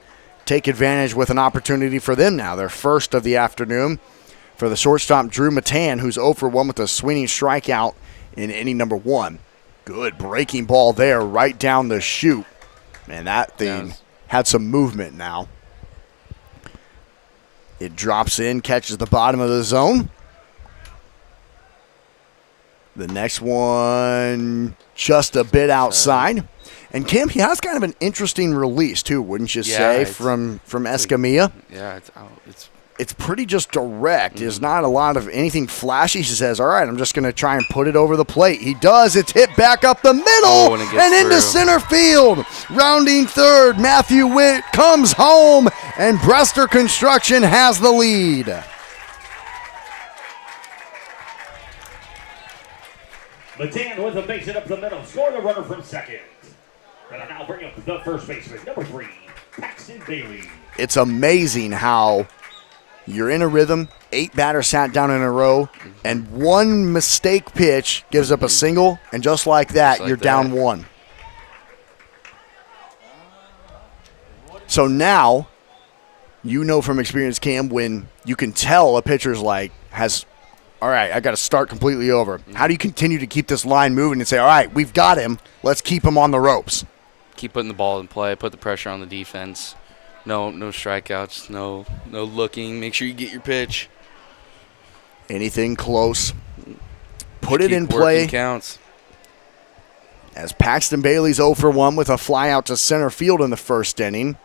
take advantage with an opportunity for them now. Their first of the afternoon for the shortstop, Drew Matan, who's 0 for 1 with a swinging strikeout in inning number 1. Good breaking ball there right down the chute. Man, that thing had some movement now. It drops in, catches the bottom of the zone. The next one just a bit outside. And Kim, he has kind of an interesting release too, wouldn't you say, from Escamilla? Yeah, it's out. It's pretty just direct. There's not a lot of anything flashy. He says, all right, I'm just going to try and put it over the plate. He does. It's hit back up the middle and into center field. Rounding third, Matthew Witt comes home, and Brester Construction has the lead. Matan with a base hit up the middle. Score the runner from second. And now bring up the first baseman, number 3, Paxton Bailey. It's amazing how you're in a rhythm, 8 batters sat down in a row, and one mistake pitch gives up a single, and just like that, you're down 1. So now, you know from experience, Cam, when you can tell a pitcher's all right, I got to start completely over. How do you continue to keep this line moving and say, all right, we've got him, let's keep him on the ropes? Keep putting the ball in play, put the pressure on the defense. No strikeouts, no looking. Make sure you get your pitch. Anything close. Put it Keep in play. Counts. As Paxton Bailey's 0 for 1 with a fly out to center field in the first inning.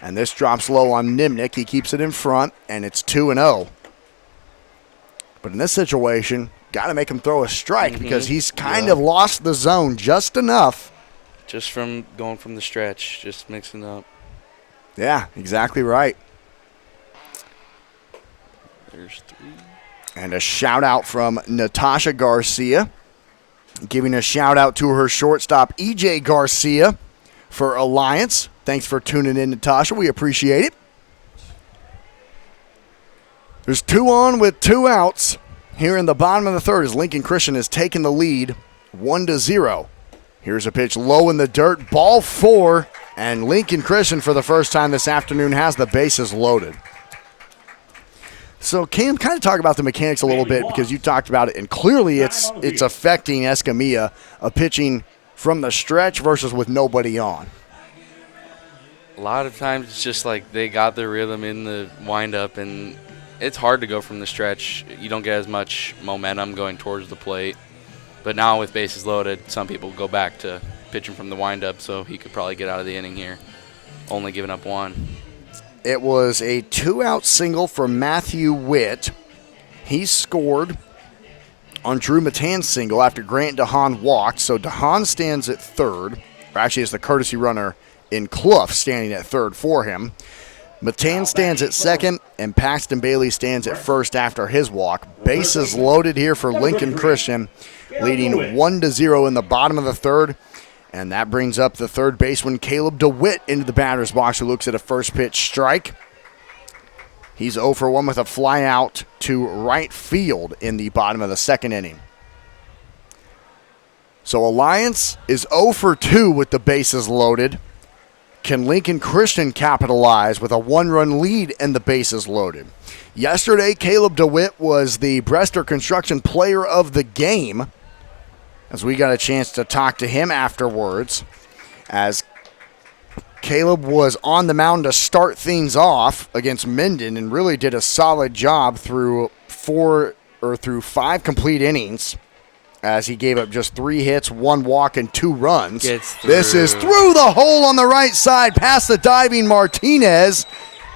And this drops low on Nimnick. He keeps it in front, and it's 2-0. But in this situation, got to make him throw a strike because he's kind of lost the zone just enough. Just from going from the stretch, just mixing up. Yeah, exactly right. There's 3. And a shout out from Natasha Garcia, giving a shout out to her shortstop, EJ Garcia, for Alliance. Thanks for tuning in, Natasha. We appreciate it. There's 2 on with 2 outs here in the bottom of the third as Lincoln Christian has taken the lead 1-0. Here's a pitch low in the dirt, ball 4, and Lincoln Christian for the first time this afternoon has the bases loaded. So Cam, kind of talk about the mechanics a little bit because you talked about it, and clearly it's affecting Escamilla, pitching from the stretch versus with nobody on. A lot of times it's just like they got their rhythm in the windup, and it's hard to go from the stretch. You don't get as much momentum going towards the plate. But now with bases loaded, some people go back to pitching from the windup, so he could probably get out of the inning here, only giving up 1. It was a 2-out single from Matthew Witt. He scored on Drew Matan's single after Grant DeHaan walked, so DeHaan stands at third, or actually is the courtesy runner in Clough standing at third for him. Matan stands at second, and Paxton Bailey stands at first after his walk. Bases loaded here for Lincoln Christian, leading 1-0 in the bottom of the third. And that brings up the third baseman, Caleb DeWitt, into the batter's box, who looks at a first pitch strike. He's 0 for 1 with a fly out to right field in the bottom of the second inning. So Alliance is 0 for 2 with the bases loaded. Can Lincoln Christian capitalize with a 1-run lead and the bases loaded? Yesterday, Caleb DeWitt was the Brester Construction Player of the Game, as we got a chance to talk to him afterwards, as Caleb was on the mound to start things off against Minden and really did a solid job through 5 complete innings, as he gave up just 3 hits, 1 walk, and 2 runs. This is through the hole on the right side past the diving Martinez,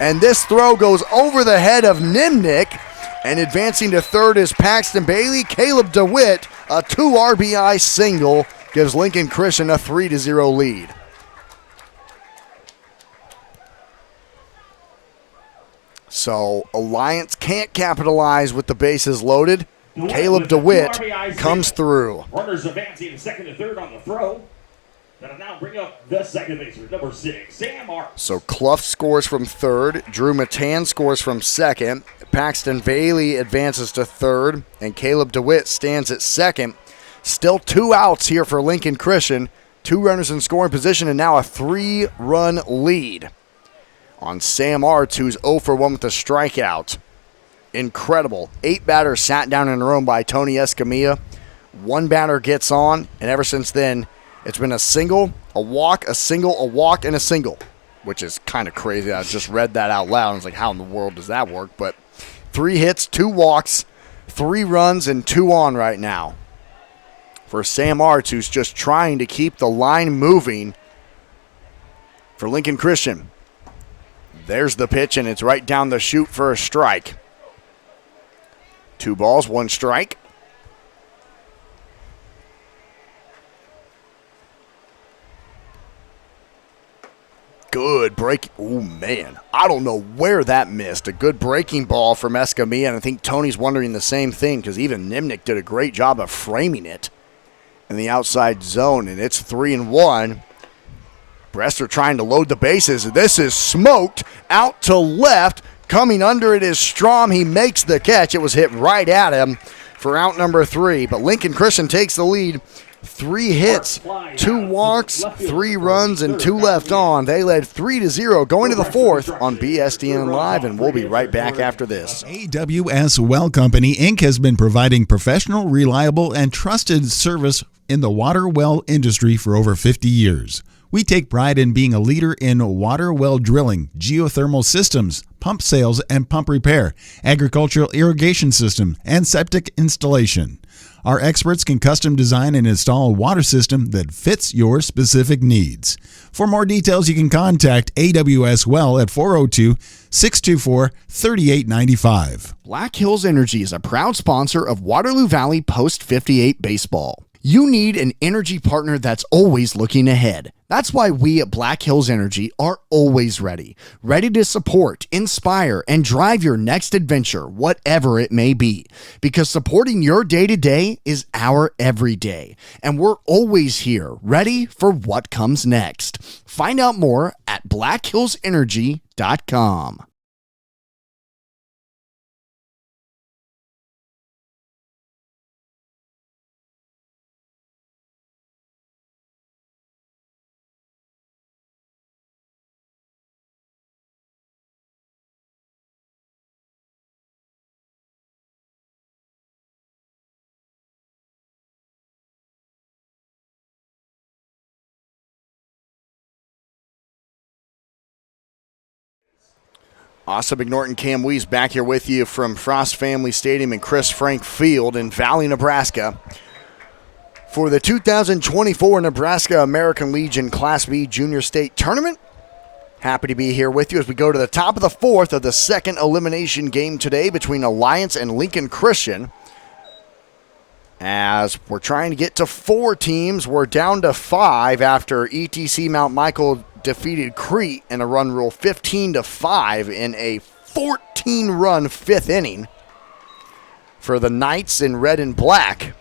and this throw goes over the head of Nimnick, and advancing to third is Paxton Bailey. Caleb DeWitt, a 2 RBI single, gives Lincoln Christian a 3-0 lead. So Alliance can't capitalize with the bases loaded. Caleb DeWitt comes through. Runners advancing to second and third on the throw. That'll now bring up the second baseman, number 6, Sam Arts. So Clough scores from third. Drew Matan scores from second. Paxton Bailey advances to third. And Caleb DeWitt stands at second. Still 2 outs here for Lincoln Christian. 2 runners in scoring position and now a 3-run lead. on Sam Arts, who's 0 for 1 with a strikeout. Incredible. 8 batters sat down in a row by Tony Escamilla. 1 batter gets on, and ever since then, it's been a single, a walk, a single, a walk, and a single, which is kind of crazy. I just read that out loud. I was like, how in the world does that work? But 3 hits, 2 walks, 3 runs, and 2 on right now for Sam Arts, who's just trying to keep the line moving for Lincoln Christian. There's the pitch, and it's right down the chute for a strike. 2 balls, 1 strike. Good break. Oh, man. I don't know where that missed. A good breaking ball from Escamilla, and I think Tony's wondering the same thing because even Nimnick did a great job of framing it in the outside zone, and it's 3-1. Brester trying to load the bases. This is smoked out to left. Coming under it is Strom. He makes the catch. It was hit right at him for out number 3. But Lincoln Christian takes the lead. 3 hits, 2 walks, 3 runs, and 2 left on. They led 3-0 going to the 4th on BSDN Live, and we'll be right back after this. AWS Well Company, Inc. has been providing professional, reliable, and trusted service in the water well industry for over 50 years. We take pride in being a leader in water well drilling, geothermal systems, pump sales and pump repair, agricultural irrigation system, and septic installation. Our experts can custom design and install a water system that fits your specific needs. For more details, you can contact AWS Well at 402-624-3895. Black Hills Energy is a proud sponsor of Waterloo Valley Post 58 Baseball. You need an energy partner that's always looking ahead. That's why we at Black Hills Energy are always ready to support, inspire, and drive your next adventure, whatever it may be. Because supporting your day-to-day is our everyday. And we're always here, ready for what comes next. Find out more at blackhillsenergy.com. Asa McNorton, Cam Wees back here with you from Frost Family Stadium and Chris Frank Field in Valley, Nebraska for the 2024 Nebraska American Legion Class B Junior State Tournament. Happy to be here with you as we go to the top of the 4th of the second elimination game today between Alliance and Lincoln Christian. As we're trying to get to 4 teams, we're down to 5 after ETC Mount Michael defeated Crete in a run rule 15-5 in a 14-run 5th inning for the Knights in red and black.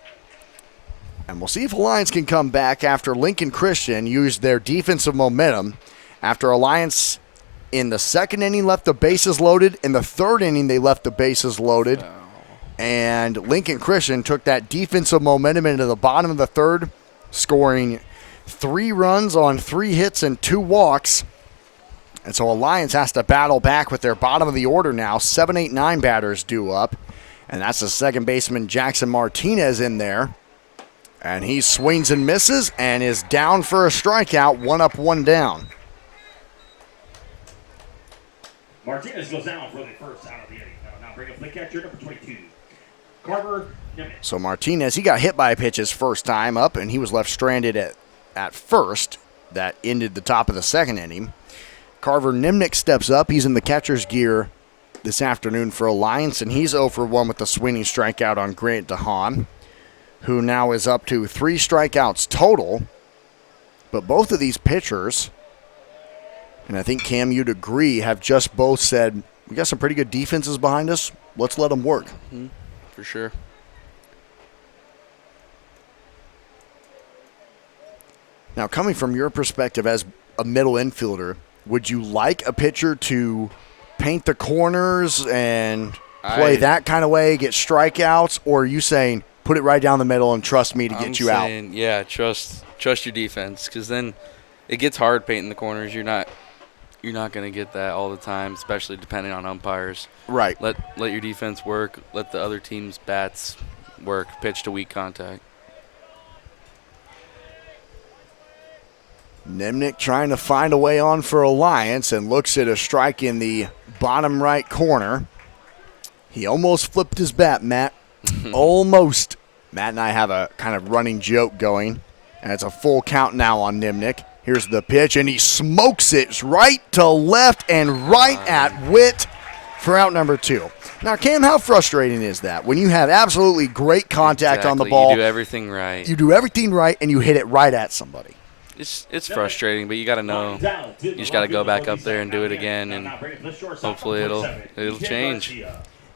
And we'll see if Alliance can come back after Lincoln Christian used their defensive momentum. After Alliance in the 2nd inning left the bases loaded, in the 3rd inning they left the bases loaded. And Lincoln Christian took that defensive momentum into the bottom of the 3rd, scoring 3 runs on 3 hits and 2 walks. And so Alliance has to battle back with their bottom of the order now. 7, 8, 9 batters due up. And that's the second baseman Jackson Martinez in there. And he swings and misses and is down for a strikeout. 1 up, 1 down. Martinez goes down for the first out of the inning. Now bring up the catcher, number 22, Carver Nimnick. So Martinez, he got hit by a pitch his first time up, and he was left stranded at first. That ended the top of the 2nd inning. Carver Nimnick steps up. He's in the catcher's gear this afternoon for Alliance, and he's 0 for 1 with the swinging strikeout on Grant DeHaan, who now is up to 3 strikeouts total. But both of these pitchers, and I think, Cam, you'd agree, have just both said, we got some pretty good defenses behind us. Let's let them work. Mm-hmm. For sure. Now, coming from your perspective as a middle infielder, would you like a pitcher to paint the corners and play that kind of way, get strikeouts, or are you saying put it right down the middle and trust me to get you out? Yeah, trust your defense, because then it gets hard painting the corners. You're you're not going to get that all the time, especially depending on umpires. Right. Let your defense work. Let the other team's bats work. Pitch to weak contact. Nimnick trying to find a way on for Alliance and looks at a strike in the bottom right corner. He almost flipped his bat, Matt. Almost. Matt and I have a kind of running joke going, and it's a full count now on Nimnick. Here's the pitch, and he smokes it right to left and right at Witt for out number 2. Now, Cam, how frustrating is that when you have absolutely great contact on the ball? You do everything right. You do everything right, and you hit it right at somebody. It's frustrating, but you got to know. You just got to go back up there and do it again, and hopefully it'll change.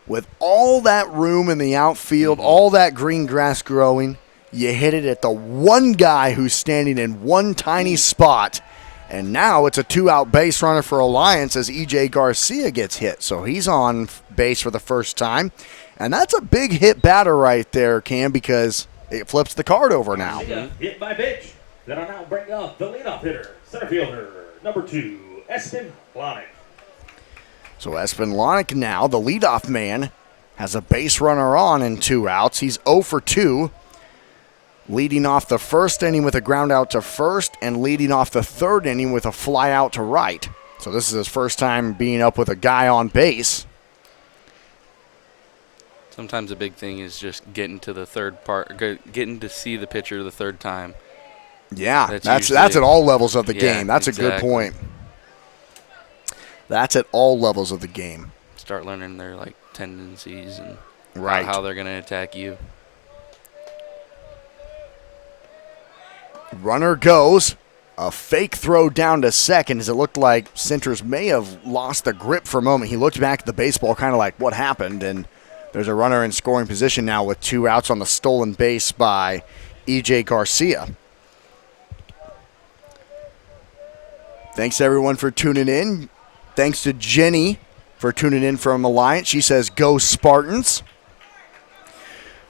With all that room in the outfield, all that green grass growing, you hit it at the one guy who's standing in one tiny spot. And now it's a 2-out base runner for Alliance as E.J. Garcia gets hit. So he's on base for the first time. And that's a big hit batter right there, Cam, because it flips the card over now. Hit by pitch. Then I'll now bring up the leadoff hitter, center fielder, number 2, Espen Lonick. So Espen Lonick now, the leadoff man, has a base runner on in 2 outs. He's 0 for 2. Leading off the first inning with a ground out to first and leading off the third inning with a fly out to right. So this is his first time being up with a guy on base. Sometimes a big thing is just getting to the third part, getting to see the pitcher the third time. Yeah, that's at all levels of the game. That's a good point. That's at all levels of the game. Start learning their tendencies and how they're going to attack you. Runner goes. A fake throw down to second as it looked like Centers may have lost the grip for a moment. He looked back at the baseball kind of like, what happened? And there's a runner in scoring position now with 2 outs on the stolen base by E.J. Garcia. Thanks, everyone, for tuning in. Thanks to Jenny for tuning in from Alliance. She says, go Spartans.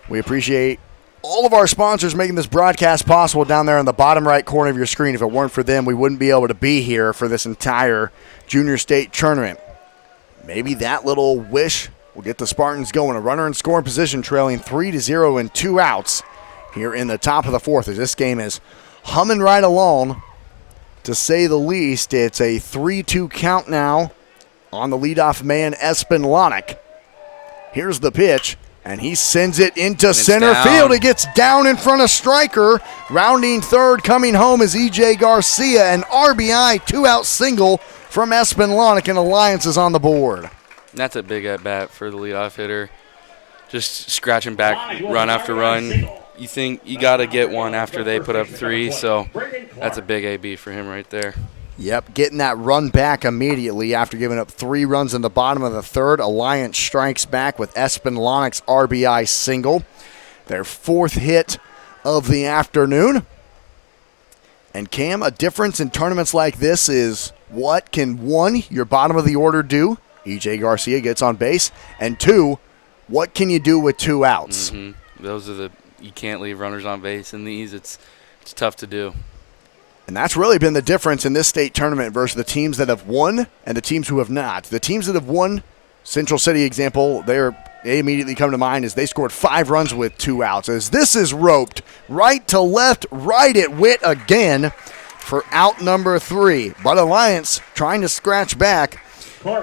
We appreciate all of our sponsors making this broadcast possible down there in the bottom right corner of your screen. If it weren't for them, we wouldn't be able to be here for this entire junior state tournament. Maybe that little wish will get the Spartans going. A runner in scoring position trailing 3-0 in 2 outs here in the top of the 4th as this game is humming right along. To say the least, it's a 3-2 count now on the leadoff man, Espen Lonick. Here's the pitch, and he sends it into center field. It gets down in front of Stryker. Rounding third, coming home is E.J. Garcia. An RBI 2-out single from Espen Lonick, and Alliance is on the board. That's a big at-bat for the leadoff hitter. Just scratching back run after run. You think you got to get one after they put up 3, so that's a big AB for him right there. Yep, getting that run back immediately after giving up 3 runs in the bottom of the 3rd. Alliance strikes back with Espen Lonick's RBI single. Their 4th hit of the afternoon. And Cam, a difference in tournaments like this is what can, 1, your bottom of the order do? E.J. Garcia gets on base. And 2, what can you do with 2 outs? Those are you can't leave runners on base in these. It's tough to do. And that's really been the difference in this state tournament versus the teams that have won and the teams who have not. The teams that have won, Central City example, they immediately come to mind as they scored 5 runs with 2 outs. As this is roped right to left, right at Witt again for out number 3. But Alliance trying to scratch back.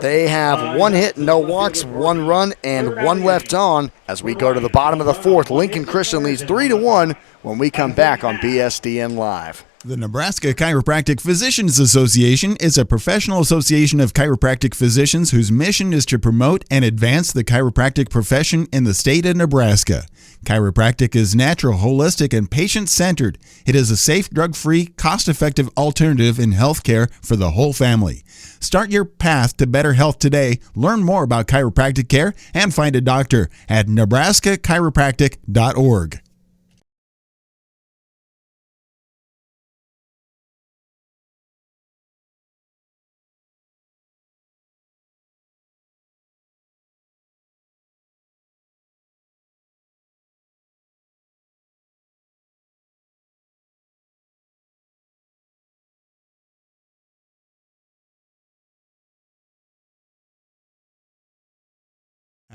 They have 1 hit, no walks, 1 run, and 1 left on as we go to the bottom of the 4th. Lincoln Christian leads 3-1 when we come back on BSDN Live. The Nebraska Chiropractic Physicians Association is a professional association of chiropractic physicians whose mission is to promote and advance the chiropractic profession in the state of Nebraska. Chiropractic is natural, holistic, and patient-centered. It is a safe, drug-free, cost-effective alternative in healthcare for the whole family. Start your path to better health today. Learn more about chiropractic care and find a doctor at nebraskachiropractic.org.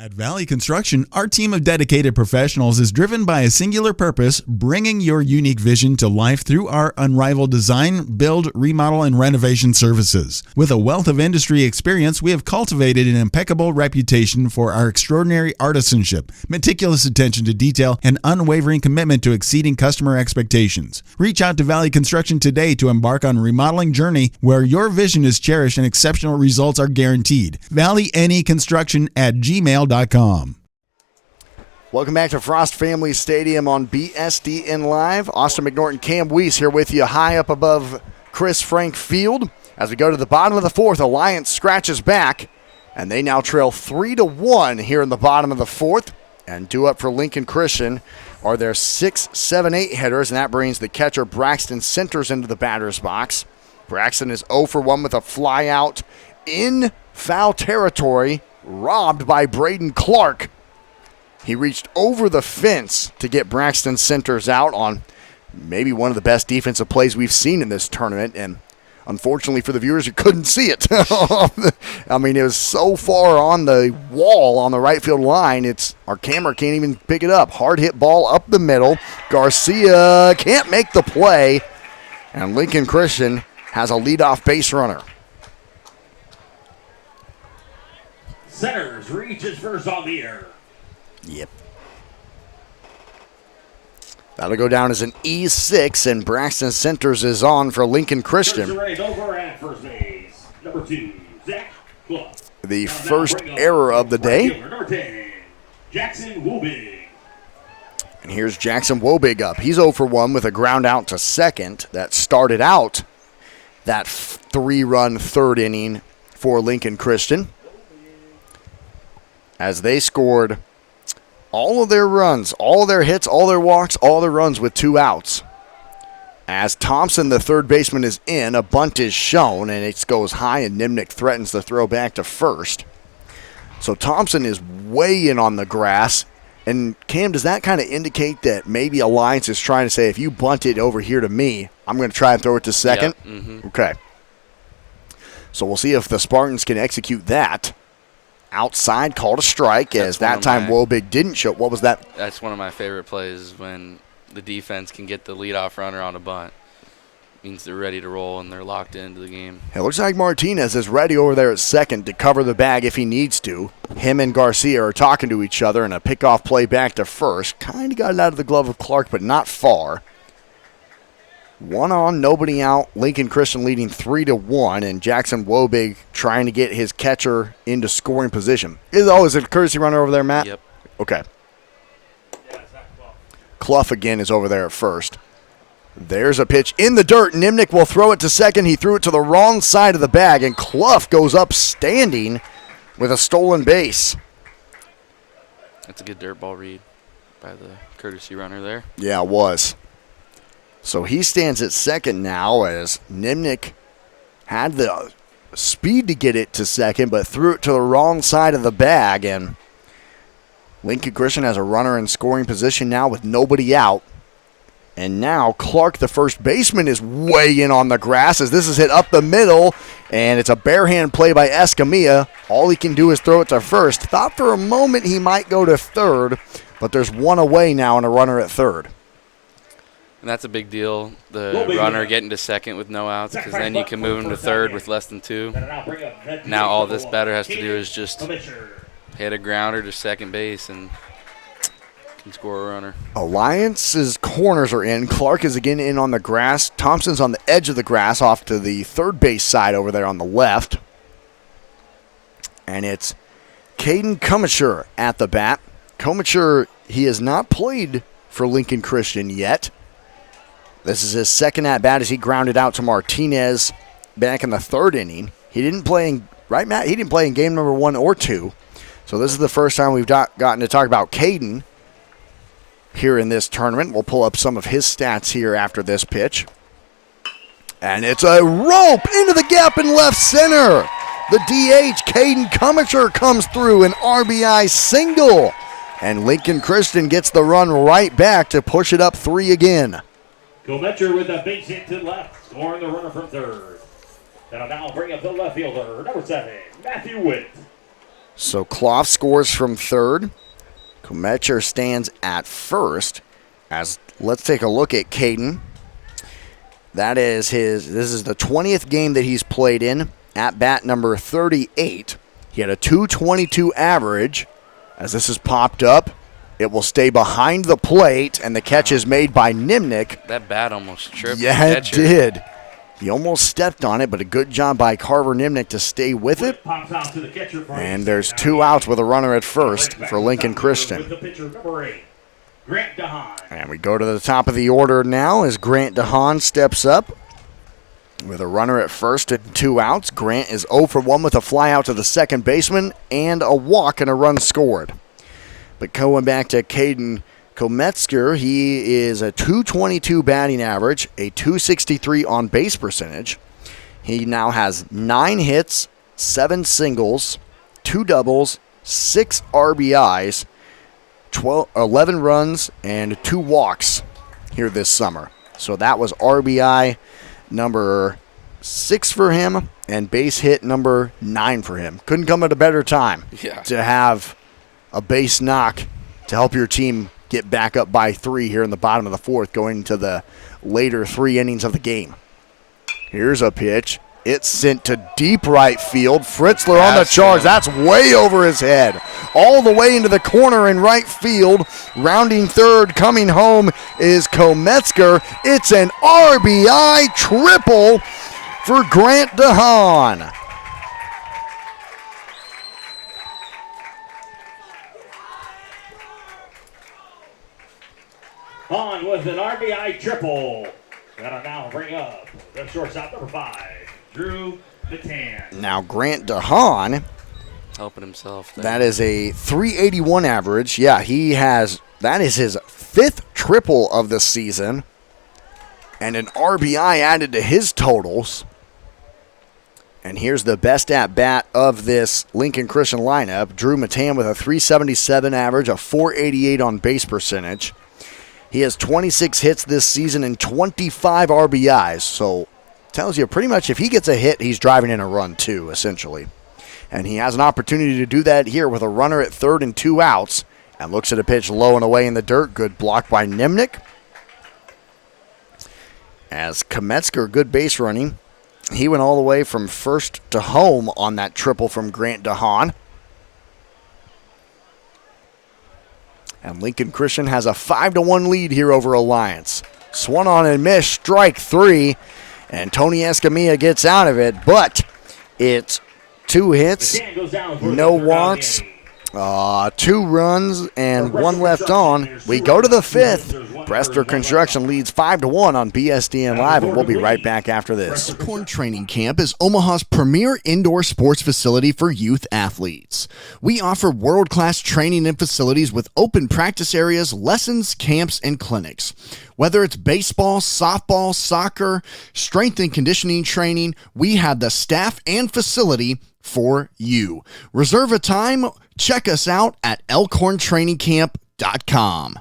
At Valley Construction, our team of dedicated professionals is driven by a singular purpose, bringing your unique vision to life through our unrivaled design, build, remodel, and renovation services. With a wealth of industry experience, we have cultivated an impeccable reputation for our extraordinary artisanship, meticulous attention to detail, and unwavering commitment to exceeding customer expectations. Reach out to Valley Construction today to embark on a remodeling journey where your vision is cherished and exceptional results are guaranteed. ValleyNEConstruction@gmail.com. Welcome back to Frost Family Stadium on BSDN Live. Austin McNorton, Cam Weiss here with you high up above Chris Frank Field. As we go to the bottom of the fourth, Alliance scratches back, and they now trail 3-1 here in the bottom of the fourth. And due up for Lincoln Christian are their 6, 7, 8 hitters, and that brings the catcher Braxton Centers into the batter's box. Braxton is 0 for 1 with a fly out in foul territory, robbed by Braden Clark. He reached over the fence to get Braxton Centers out on maybe one of the best defensive plays we've seen in this tournament, and unfortunately for the viewers, you couldn't see it. I mean, it was so far on the wall on the right field line, our camera can't even pick it up. Hard hit ball up the middle. Garcia can't make the play, and Lincoln Christian has a leadoff base runner. Centers reaches first on the air. Yep. That'll go down as an E6, and Braxton Centers is on for Lincoln Christian. Over at first base. Number 2, Zach Clough. The first error of the day. Number 10, Jackson Wobig. And here's Jackson Wobig up. He's 0 for 1 with a ground out to second that started out that 3-run third inning for Lincoln Christian, as they scored all of their runs, all of their hits, all their walks, all their runs with 2 outs. As Thompson, the third baseman, is in, a bunt is shown, and it goes high, and Nimnick threatens to throw back to first. So Thompson is way in on the grass. And Cam, does that kind of indicate that maybe Alliance is trying to say, if you bunt it over here to me, I'm going to try and throw it to second? Yep. Mm-hmm. Okay. So we'll see if the Spartans can execute that. Outside, called a strike, as that time Wobig didn't show. What was that? That's one of my favorite plays, when the defense can get the leadoff runner on a bunt. Means they're ready to roll and they're locked into the game. It looks like Martinez is ready over there at second to cover the bag if he needs to. Him and Garcia are talking to each other, and a pickoff play back to first. Kind of got it out of the glove of Clark, but not far. 1 on, nobody out. Lincoln Christian leading 3-1, and Jackson Wobig trying to get his catcher into scoring position. Is a courtesy runner over there, Matt? Yep. Okay. Clough again is over there at first. There's a pitch in the dirt. Nimnick will throw it to second. He threw it to the wrong side of the bag, and Clough goes up standing with a stolen base. That's a good dirt ball read by the courtesy runner there. Yeah, it was. So he stands at second now, as Nimnick had the speed to get it to second, but threw it to the wrong side of the bag, and Lincoln Christian has a runner in scoring position now with nobody out. And now Clark, the first baseman, is way in on the grass as this is hit up the middle, and it's a bare hand play by Escamilla. All he can do is throw it to first. Thought for a moment he might go to third, but there's one away now and a runner at third. And that's a big deal, the runner getting to second with no outs, because then you can move him to third with less than 2. Now all this batter has to do is just hit a grounder to second base and can score a runner. Alliance's corners are in. Clark is again in on the grass. Thompson's on the edge of the grass off to the third base side over there on the left. And it's Caden Comacher at the bat. Comacher, he has not played for Lincoln Christian yet. This is his second at-bat as he grounded out to Martinez back in the third inning. He didn't play in, right, Matt? He didn't play in game number 1 or 2. So this is the first time we've gotten to talk about Caden here in this tournament. We'll pull up some of his stats here after this pitch. And it's a rope into the gap in left center. The DH, Caden Comacher, comes through, an RBI single. And Lincoln Christian gets the run right back to push it up 3 again. Comacher with a base hit to left, scoring the runner from third. That'll now bring up the left fielder, number 7, Matthew Witt. So Clough scores from third. Kometcher stands at first. As let's take a look at Caden. This is the 20th game that he's played in, at bat number 38. He had a 222 average. As this has popped up, it will stay behind the plate, and the catch is made by Nimnick. That bat almost tripped. Yeah, the it catcher. did. He almost stepped on it, but a good job by Carver Nimnick to stay with it. Pops out to the catcher for And there's 2 outs with a runner at first for Lincoln With Christian. the pitcher, number 8, Grant DeHaan. And we go to the top of the order now as Grant DeHaan steps up with a runner at first and 2 outs. Grant is 0 for 1 with a fly out to the second baseman and a walk and a run scored. But going back to Caden Kometzger, he is a 222 batting average, a 263 on base percentage. He now has 9 hits, 7 singles, 2 doubles, 6 RBIs, 11 runs, and 2 walks here this summer. So that was RBI number 6 for him and base hit number 9 for him. Couldn't come at a better time to have a base knock to help your team get back up by 3 here in the bottom of the 4th going into the later 3 innings of the game. Here's a pitch. It's sent to deep right field. Fritzler on the charge. That's way over his head. All the way into the corner in right field. Rounding third, coming home is Kometzger. It's an RBI triple for Grant DeHaan. On with an RBI triple. That'll now bring up the shortstop, number 5, Drew Matan. Now Grant DeHaan, Helping himself there. that is a 381 average. Yeah, that is his 5th triple of the season. And an RBI added to his totals. And here's the best at bat of this Lincoln Christian lineup. Drew Matan with a 377 average, a 488 on base percentage. He has 26 hits this season and 25 RBIs. So tells you pretty much if he gets a hit, he's driving in a run too, essentially. And he has an opportunity to do that here with a runner at third and 2 outs. And looks at a pitch low and away in the dirt. Good block by Nimnick. As Kometzger, good base running. He went all the way from first to home on that triple from Grant DeHaan. And Lincoln Christian has a 5-1 lead here over Alliance. Swung on and missed, strike 3. And Tony Escamilla gets out of it, but it's 2 hits, no walks, 2 runs, and 1 left on. We go to the 5th. Prester Construction leads 5-1 on BSDN Live, and we'll be right back after this. Corn Training Camp is Omaha's premier indoor sports facility for youth athletes. We offer world-class training and facilities with open practice areas, lessons, camps, and clinics. Whether it's baseball, softball, soccer, strength and conditioning training, we have the staff and facility for you. Reserve a time. Check us out at elkhorntrainingcamp.com.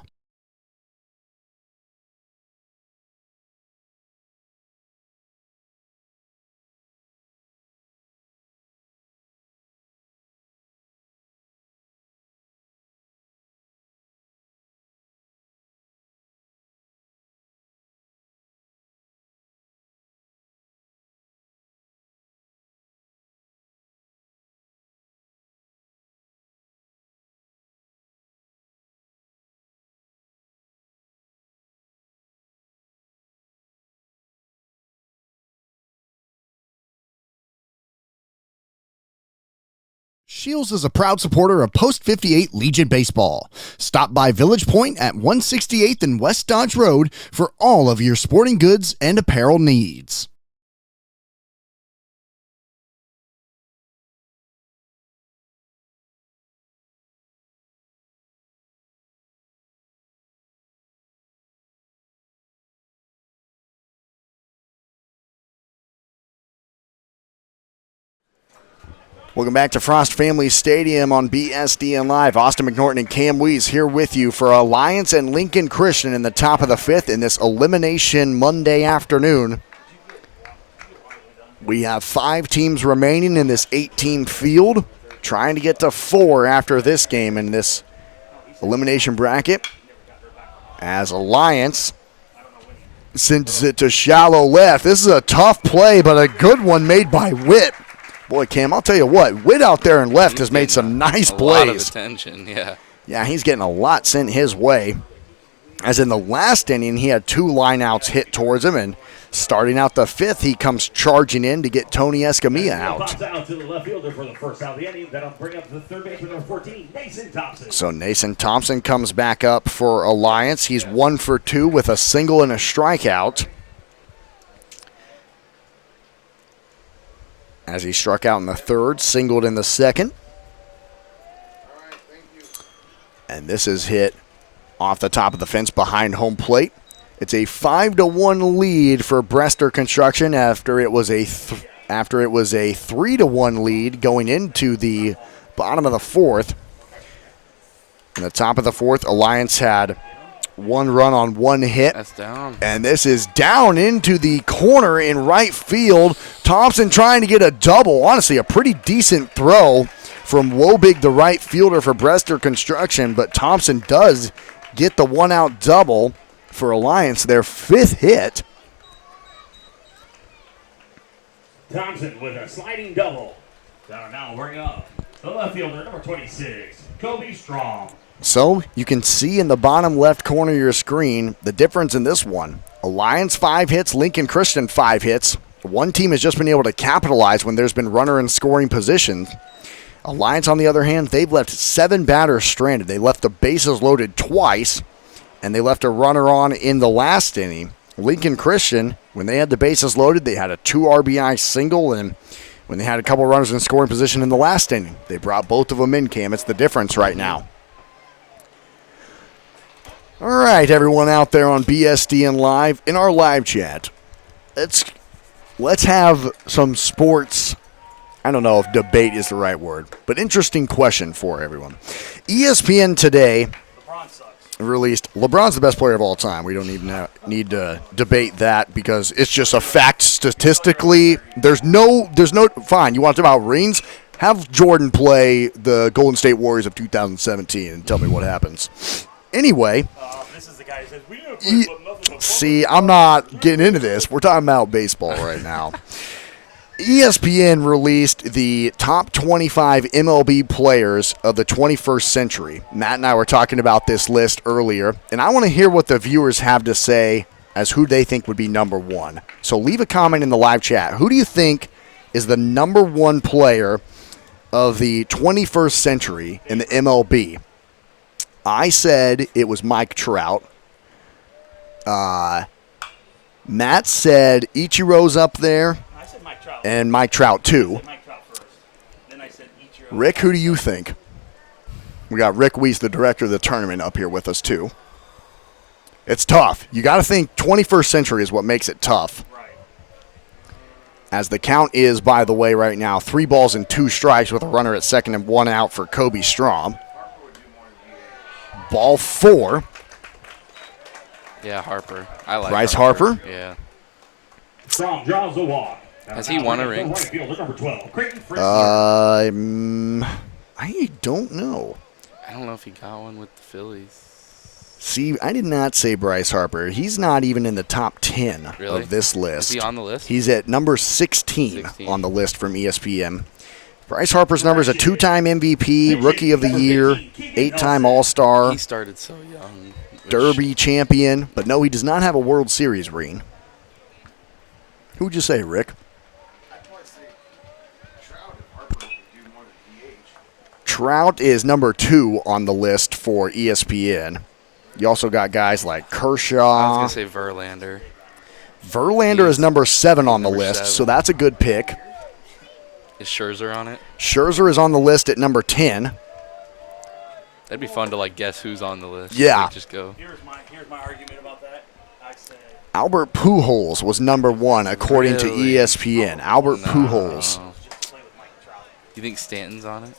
Shields is a proud supporter of Post 58 Legion Baseball. Stop by Village Point at 168th and West Dodge Road for all of your sporting goods and apparel needs. Welcome back to Frost Family Stadium on BSDN Live. Austin McNorton and Cam Wees here with you for Alliance and Lincoln Christian in the top of the 5th in this elimination Monday afternoon. We have 5 teams remaining in this 8-team field. trying to get to 4 after this game in this elimination bracket. As Alliance sends it to shallow left. This is a tough play, but a good one made by Witt. Boy, Cam, I'll tell you what, Witt out there and left has made some nice a plays. lot of attention, yeah. Yeah, he's getting a lot sent his way. As in the last inning, he had 2 lineouts hit towards him, and starting out the 5th, he comes charging in to get Tony Escamilla out. Pops out to the left fielder for the first out of the inning. That'll bring up the third baseman, number 14, Nason Thompson. So Nason Thompson comes back up for Alliance. He's 1 for 2 with a single and a strikeout. As he struck out in the 3rd, singled in the 2nd. And this is hit off the top of the fence behind home plate. It's a 5-1 lead for Brester Construction after it was a 3-1 lead going into the bottom of the 4th. In the top of the 4th, Alliance had 1 run on 1 hit. That's down. And this is down into the corner in right field. Thompson trying to get a double. Honestly, a pretty decent throw from Wobig, the right fielder for Brester Construction. But Thompson does get the 1-out double for Alliance, their 5th hit. Thompson with a sliding double. Now bring up the left fielder, number 26, Kobe Strong. So you can see in the bottom left corner of your screen the difference in this one. Alliance 5 hits, Lincoln Christian 5 hits. One team has just been able to capitalize when there's been runner in scoring position. Alliance, on the other hand, they've left 7 batters stranded. They left the bases loaded twice, and they left a runner on in the last inning. Lincoln Christian, when they had the bases loaded, they had a 2 RBI single, and when they had a couple runners in scoring position in the last inning, they brought both of them in, Cam. It's the difference right now. All right, everyone out there on BSDN Live, in our live chat, let's have some sports. I don't know if debate is the right word, but interesting question for everyone. ESPN today released LeBron's the best player of all time. We don't even need to debate that because it's just a fact statistically. There's no fine. You want to talk about rings? Have Jordan play the Golden State Warriors of 2017 and tell me what happens. Anyway, This is the guy who says, we didn't play nothing but see, I'm not getting into this. We're talking about baseball right now. ESPN released the top 25 MLB players of the 21st century. Matt and I were talking about this list earlier, and I want to hear what the viewers have to say as who they think would be number 1. So leave a comment in the live chat. Who do you think is the number 1 player of the 21st century in the MLB? I said it was Mike Trout. Matt said Ichiro's up there. I said Mike Trout. And Mike Trout, too. I said Mike Trout first. Then I said Ichiro. Rick, who do you think? We got Rick Weiss, the director of the tournament, up here with us, too. It's tough. You got to think 21st century is what makes it tough. Right. As the count is, by the way, right now, 3 balls and 2 strikes with a runner at second and 1 out for Kobe Strom. Ball 4. Yeah, Harper. I like Bryce Harper? Yeah. Strong draws the walk. Has he won a ring? Right fielder, number 12, Creighton Fritzner. I don't know. I don't know if he got one with the Phillies. See, I did not say Bryce Harper. He's not even in the top 10 Really? of this list. Is he on the list? He's at number 16 16. on the list from ESPN. Bryce Harper's number is a 2-time MVP, Rookie of the Year, 8-time All-Star, He started so young. which- Derby champion, but no, he does not have a World Series ring. Who would you say, Rick? Trout is number 2 on the list for ESPN. You also got guys like I was Kershaw. going to say Verlander. Verlander is number 7 on the Number list, 7. so that's a good pick. Is Scherzer on it? Scherzer is on the list at number 10. That'd be fun to like guess who's on the list. Yeah. Like, just go. Here's my argument about that. I said Albert Pujols was number 1 according to Really? ESPN. Albert No. Pujols. just play with Mike Trout. You think Stanton's on it?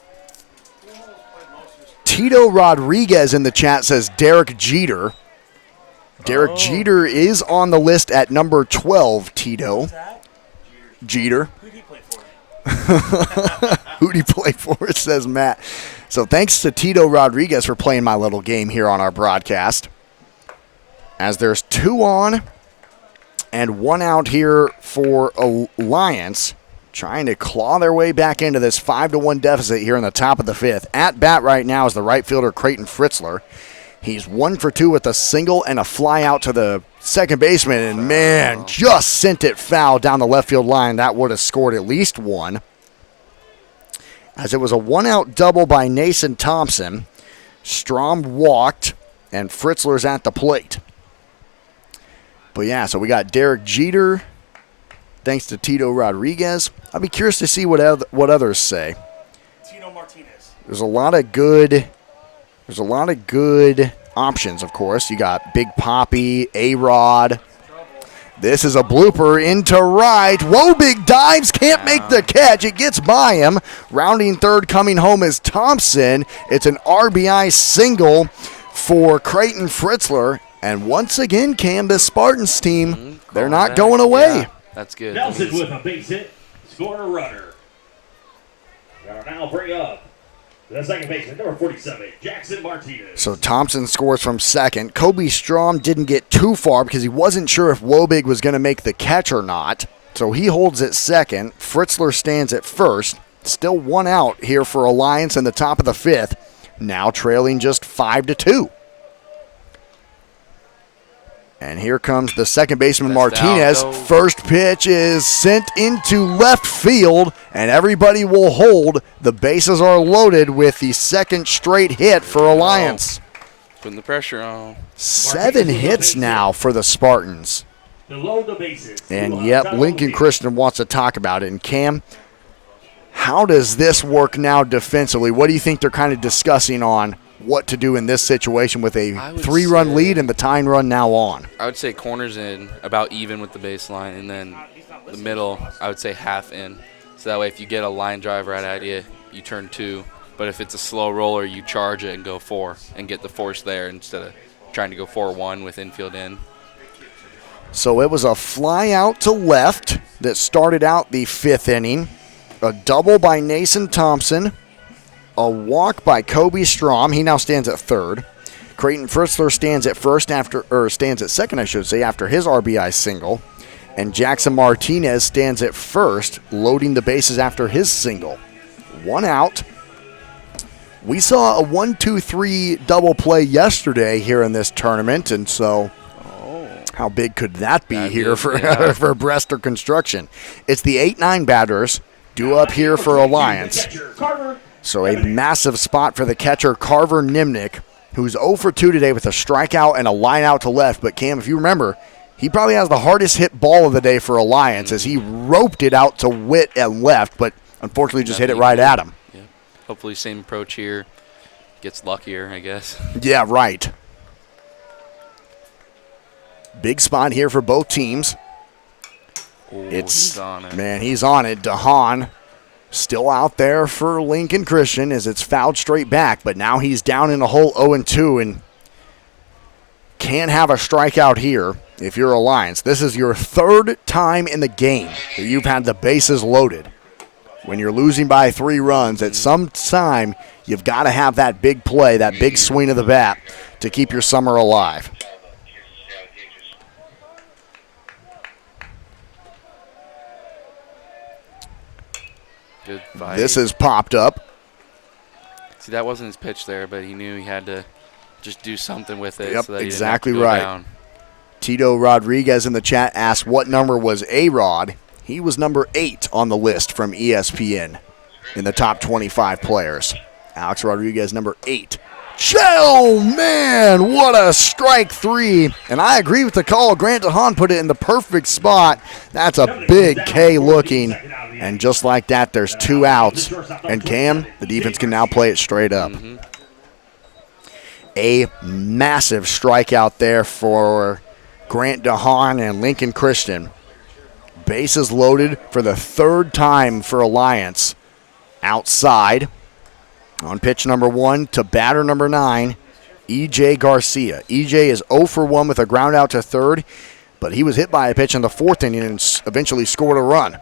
Tito Rodriguez in the chat says Derek Jeter. Derek Jeter is on the list at number 12, Tito. What's that? Jeter. Who'd he play for? Who'd he play for, says Matt. So thanks to Tito Rodriguez for playing my little game here on our broadcast. As there's 2 on and 1 out here for Alliance, trying to claw their way back into this 5-1 deficit here in the top of the 5th. At bat right now is the right fielder Creighton Fritzler. He's 1 for 2 with a single and a fly out to the second baseman, and man, just sent it foul down the left field line. That would have scored at least 1. As it was a 1-out double by Nason Thompson. Strom walked, and Fritzler's at the plate. But yeah, so we got Derek Jeter, thanks to Tito Rodriguez. I'll be curious to see what others say. Tino Martinez. There's a lot of good options, of course. You got Big Poppy, A-Rod. This is a blooper into right. Wobig dives, can't make the catch. It gets by him. Rounding third, coming home is Thompson. It's an RBI single for Creighton Fritzler. And once again, Cam, the Spartans team, they're not going away. Yeah, that's good. Nelson with a base hit, scoring a runner. Gotta now bring up the second baseman, number 47, Jackson Martinez. So Thompson scores from second. Kobe Strom didn't get too far because he wasn't sure if Wobig was going to make the catch or not. So he holds at second. Fritzler stands at first. Still 1 out here for Alliance in the top of the 5th. Now trailing just 5-2. And here comes the second baseman, Martinez. First pitch is sent into left field, and everybody will hold. The bases are loaded with the second straight hit for Alliance. Putting the pressure on. 7 hits now for the Spartans. To load the bases. And yep, Lincoln Christian wants to talk about it. And Cam, how does this work now defensively? What do you think they're kind of discussing on what to do in this situation with a 3-run lead and the tying run now on? I would say corners in about even with the baseline, and then the middle, I would say half in. So that way if you get a line drive right at you, you turn 2. But if it's a slow roller, you charge it and go 4 and get the force there instead of trying to go 4-1 with infield in. So it was a fly out to left that started out the 5th inning. A double by Nason Thompson. A walk by Kobe Strom. He now stands at third. Creighton Fritzler stands at second, after his RBI single. And Jackson Martinez stands at first, loading the bases after his single. 1 out. We saw a 1-2-3 double play yesterday here in this tournament, and so how big could that be here for Brester Construction? It's the 8-9 batters due up here for Alliance. So a massive spot for the catcher, Carver Nimnick, who's 0 for 2 today with a strikeout and a line out to left. But, Cam, if you remember, he probably has the hardest hit ball of the day for Alliance as he roped it out to Witt and left, but unfortunately just hit it right at him. Yeah. Hopefully same approach here. Gets luckier, I guess. Yeah, right. Big spot here for both teams. He's on it. Man, he's on it. DeHaan still out there for Lincoln Christian as it's fouled straight back, but now he's down in the hole 0-2 and can't have a strikeout here if you're Alliance. This is your 3rd time in the game that you've had the bases loaded. When you're losing by 3 runs, at some time you've got to have that big play, that big swing of the bat to keep your summer alive. Good fight. This is popped up. See, that wasn't his pitch there, but he knew he had to just do something with it. Yep, so that exactly he didn't have to go right. down. Tito Rodriguez in the chat asked what number was A-Rod. He was number 8 on the list from ESPN in the top 25 players. Alex Rodriguez, number 8. Oh, man, what a strike 3. And I agree with the call. Grant DeHaan put it in the perfect spot. That's a big K looking. And just like that, there's 2 outs. And Cam, the defense can now play it straight up. Mm-hmm. A massive strikeout there for Grant DeHaan and Lincoln Christian. Bases loaded for the 3rd time for Alliance. Outside on pitch number 1 to batter number 9, E.J. Garcia. E.J. is 0 for 1 with a ground out to third, but he was hit by a pitch in the 4th inning and eventually scored a run.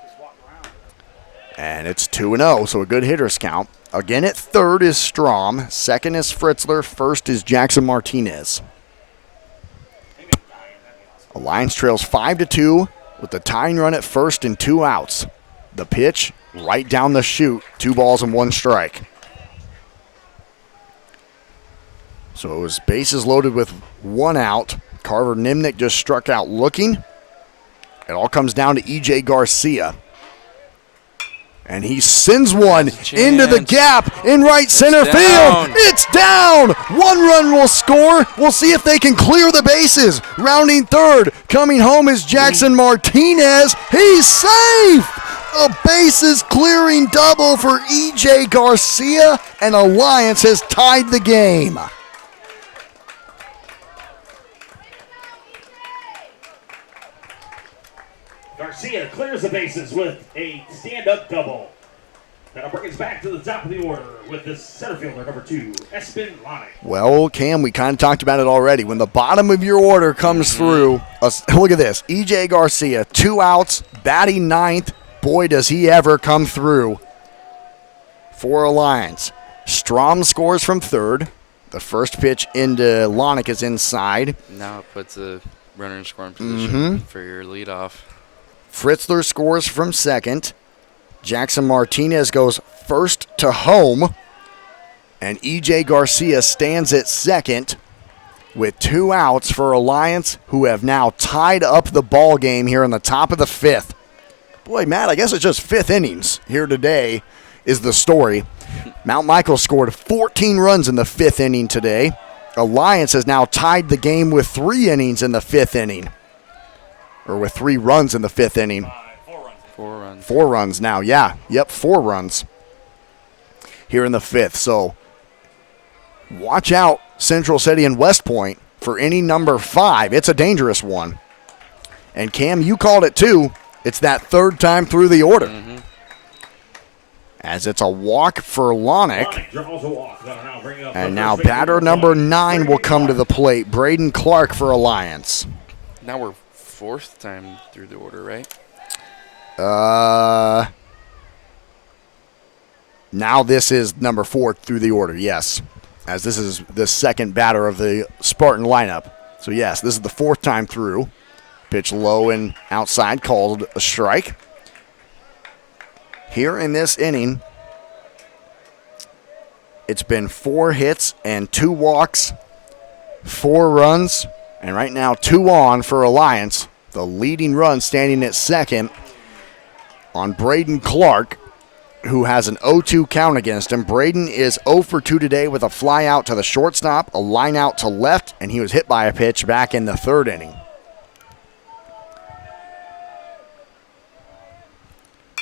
And it's 2-0, so a good hitter's count. Again at third is Strom. Second is Fritzler. First is Jackson Martinez. Alliance trails 5-2 with the tying run at first and 2 outs. The pitch right down the chute. 2 balls and 1 strike. So it was bases loaded with 1 out. Carver Nimnick just struck out looking. It all comes down to E.J. Garcia. And he sends one into the gap in right center field. It's down. 1 run will score. We'll see if they can clear the bases. Rounding third. Coming home is Jackson Martinez. He's safe. A bases clearing double for E.J. Garcia. And Alliance has tied the game. Garcia clears the bases with a stand-up double. That'll bring us back to the top of the order with the center fielder, number 2, Espen Lonick. Well, Cam, we kind of talked about it already. When the bottom of your order comes through, look at this. E.J. Garcia, 2 outs, batting 9th. Boy, does he ever come through for Alliance. Strom scores from third. The first pitch into Lonick is inside. Now it puts a runner in scoring position for your leadoff. Fritzler scores from second. Jackson Martinez goes first to home. And E.J. Garcia stands at second with 2 outs for Alliance, who have now tied up the ball game here in the top of the 5th. Boy, Matt, I guess it's just 5th innings here today is the story. Mount Michael scored 14 runs in the 5th inning today. Alliance has now tied the game with 3 innings in the 5th inning. Or with 3 runs in the 5th inning. 4 runs. 4 runs now, yeah. Yep, 4 runs here in the 5th. So watch out, Central City and West Point, for inning number 5. It's a dangerous one. And Cam, you called it too. It's that 3rd time through the order. As it's a walk for Lonick. Draws a walk. Now bring up And now batter number 9 will come to the plate. Braden Clark for Alliance. Now we're 4th time through the order, right? Now this is number 4 through the order, yes. As this is the second batter of the Spartan lineup. So yes, this is the 4th time through. Pitch low and outside, called a strike. Here in this inning, it's been 4 hits and 2 walks, 4 runs, and right now 2 on for Alliance. The leading run standing at second on Braden Clark, who has an 0-2 count against him. Braden is 0 for 2 today with a fly out to the shortstop, a line out to left, and he was hit by a pitch back in the 3rd inning.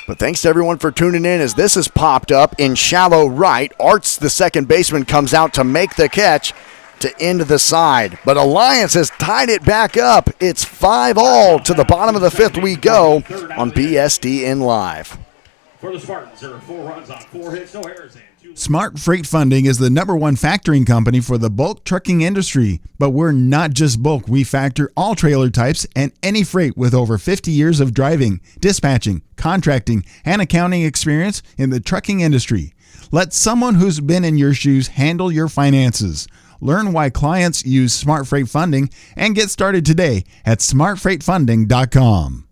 But thanks to everyone for tuning in as this has popped up in shallow right. Arts, the second baseman, comes out to make the catch to end the side. But Alliance has tied it back up. It's 5-all to the bottom of the 5th we go on BSDN Live. For the Spartans, there are 4 runs on 4 hits, no errors, and 2. Smart Freight Funding is the #1 factoring company for the bulk trucking industry. But we're not just bulk. We factor all trailer types and any freight with over 50 years of driving, dispatching, contracting, and accounting experience in the trucking industry. Let someone who's been in your shoes handle your finances. Learn why clients use Smart Freight Funding and get started today at smartfreightfunding.com.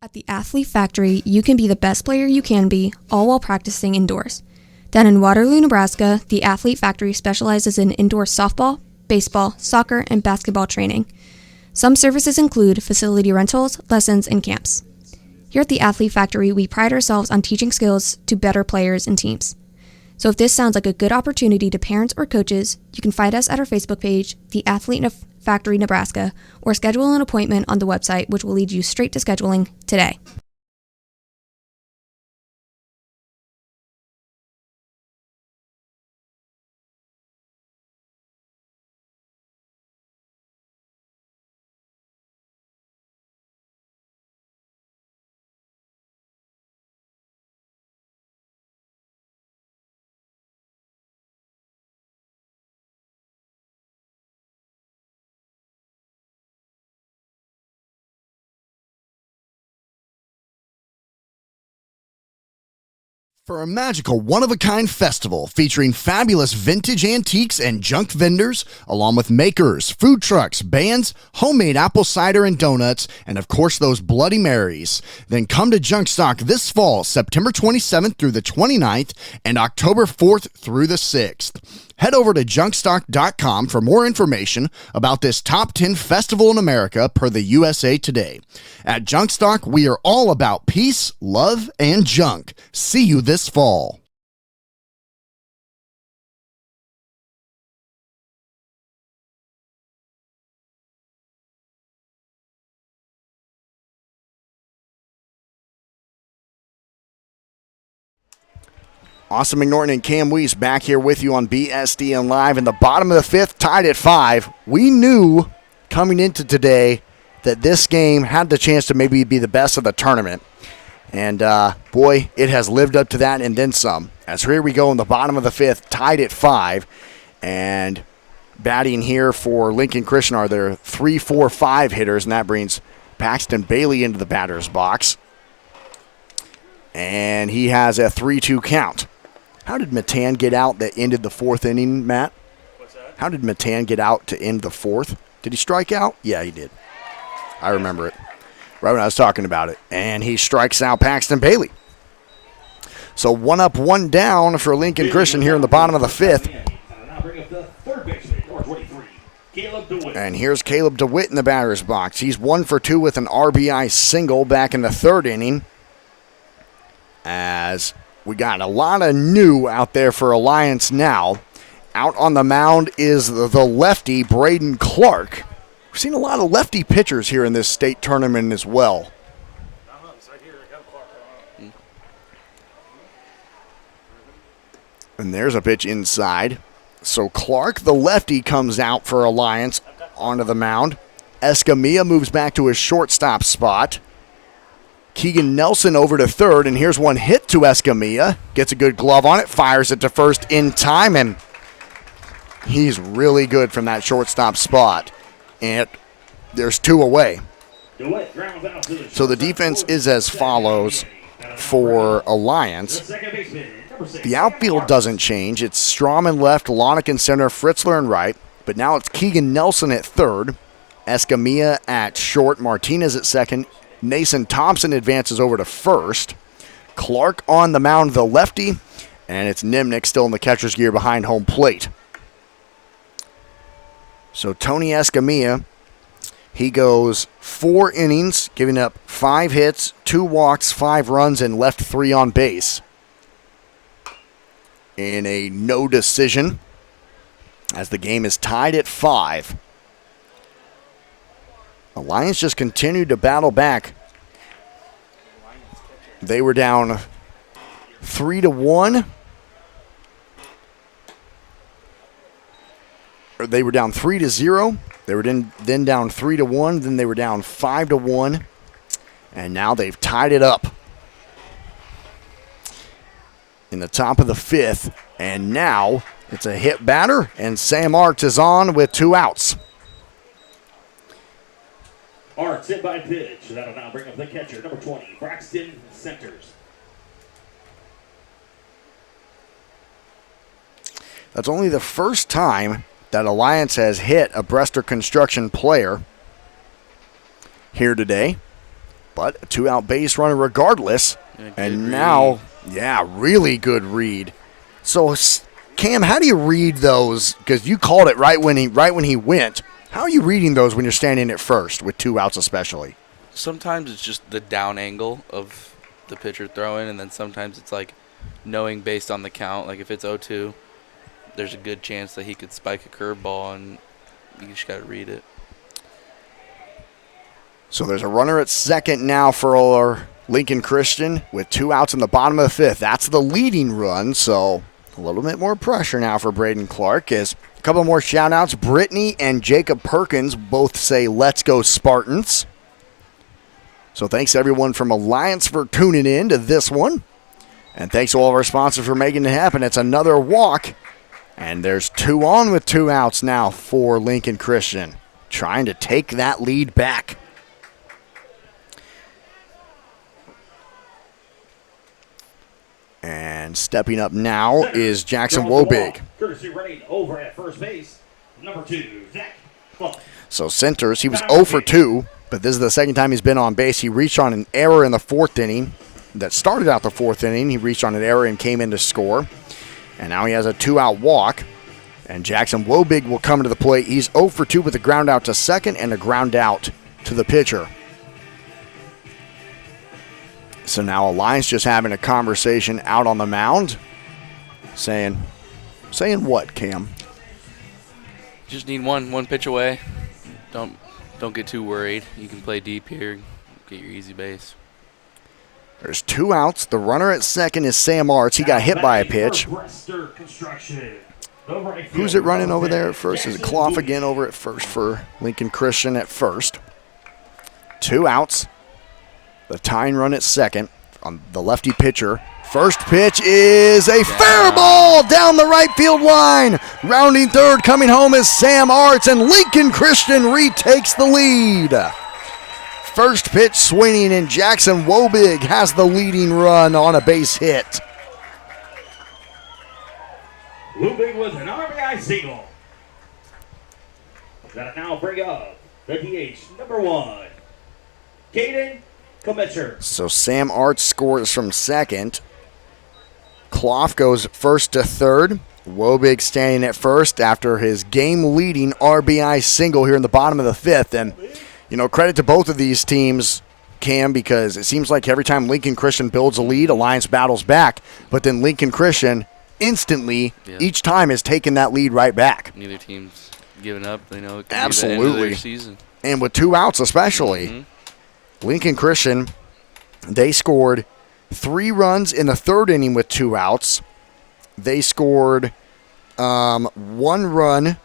At the Athlete Factory, you can be the best player you can be, all while practicing indoors. Down in Waterloo, Nebraska, the Athlete Factory specializes in indoor softball, baseball, soccer, and basketball training. Some services include facility rentals, lessons, and camps. Here at the Athlete Factory, we pride ourselves on teaching skills to better players and teams. So if this sounds like a good opportunity to parents or coaches, you can find us at our Facebook page, The Athlete Factory Nebraska, or schedule an appointment on the website, which will lead you straight to scheduling today. For a magical one-of-a-kind festival featuring fabulous vintage antiques and junk vendors, along with makers, food trucks, bands, homemade apple cider and donuts, and of course those Bloody Marys. Then come to Junkstock this fall, September 27th through the 29th, and October 4th through the 6th. Head over to junkstock.com for more information about this top 10 festival in America per the USA Today. At Junkstock, we are all about peace, love, and junk. See you this fall. Austin McNorton and Cam Weiss back here with you on BSDN Live in the bottom of the fifth, tied at 5. We knew coming into today that this game had the chance to maybe be the best of the tournament. And, boy, it has lived up to that and then some. As here we go in the bottom of the fifth, tied at 5. And batting here for Lincoln Christian are their 3-4-5 hitters, and that brings Paxton Bailey into the batter's box. And he has a 3-2 count. How did Matan get out that ended the fourth inning, Matt? What's that? How did Matan get out to end the fourth? Did he strike out? Yeah, he did. I remember it. Right when I was talking about it. And he strikes out Paxton Bailey. So 1 up, 1 down for Lincoln Christian here in the bottom of the fifth. And here's Caleb DeWitt in the batter's box. He's 1 for 2 with an RBI single back in the third inning. As we got a lot of new out there for Alliance now. Out on the mound is the lefty, Braden Clark. We've seen a lot of lefty pitchers here in this state tournament as well. And there's a pitch inside. So Clark, the lefty, comes out for Alliance onto the mound. Escamilla moves back to his shortstop spot. Keegan Nelson over to third, and here's one hit to Escamilla. Gets a good glove on it, fires it to first in time, and he's really good from that shortstop spot. And there's 2 away. So the defense is as follows for Alliance. The outfield doesn't change. It's Strawman left, Lonick in center, Fritzler in right. But now it's Keegan Nelson at third, Escamilla at short, Martinez at second. Nason Thompson advances over to first. Clark on the mound, the lefty. And it's Nimnick still in the catcher's gear behind home plate. So Tony Escamilla, he goes 4 innings, giving up 5 hits, 2 walks, 5 runs, and left 3 on base. In a no decision, as the game is tied at 5. Alliance just continued to battle back. They were down 3-1. Or they were down 3-0. They were then down 3-1. Then they were down 5-1. And now they've tied it up in the top of the fifth. And now it's a hit batter, and Sam Arts is on with 2 outs. Arts in by pitch. That'll now bring up the catcher, number 20, Braxton Centers. That's only the first time that Alliance has hit a Brester Construction player here today. But a 2-out base runner regardless. And now, yeah, really good read. So, Cam, how do you read those? Because you called it right when he went. How are you reading those when you're standing at first with 2 outs especially? Sometimes it's just the down angle of the pitcher throwing, and then sometimes it's like knowing based on the count. Like if it's 0-2, there's a good chance that he could spike a curveball, and you just got to read it. So there's a runner at second now for Lincoln Christian with 2 outs in the bottom of the fifth. That's the leading run, so a little bit more pressure now for Braden Clark. As a couple more shout-outs. Brittany and Jacob Perkins both say, "Let's go Spartans." So thanks everyone from Alliance for tuning in to this one. And thanks to all of our sponsors for making it happen. It's another walk. And there's 2 on with 2 outs now for Lincoln Christian, trying to take that lead back. And And stepping up now is Jackson Draws the ball. Wobig. Courtesy running over at first base. Number 2, Zach Plum. So centers, he was 0 for 2, but this is the second time he's been on base. He reached on an error in the 4th inning that started out the 4th inning. He reached on an error and came in to score. And now he has a 2-out walk. And Jackson Wobig will come to the plate. He's 0 for 2 with a ground out to second and a ground out to the pitcher. So now Alliance just having a conversation out on the mound. Saying what, Cam? Just need one pitch away. Don't get too worried. You can play deep here, get your easy base. There's 2 outs. The runner at second is Sam Arts. He got hit by a pitch. Who's it running over there at first? Is it Clough again over at first for Lincoln Christian at first? 2 outs. The tying run at second on the lefty pitcher. First pitch is a fair ball down the right field line. Rounding third, coming home is Sam Arts, and Lincoln Christian retakes the lead. First pitch swinging, and Jackson Wobig has the leading run on a base hit. Wobig with an RBI single. That'll now bring up the DH number 1, Caden Kometcher. So Sam Arts scores from second. Clough goes first to third. Wobig standing at first after his game-leading RBI single here in the bottom of the 5th. And, credit to both of these teams, Cam, because it seems like every time Lincoln Christian builds a lead, Alliance battles back. But then Lincoln Christian instantly, each time, has taken that lead right back. Neither team's giving up. They know it could Absolutely. be the end of their season. And with 2 outs especially, Lincoln Christian, they scored 3 runs in the 3rd inning with 2 outs. They scored 1 run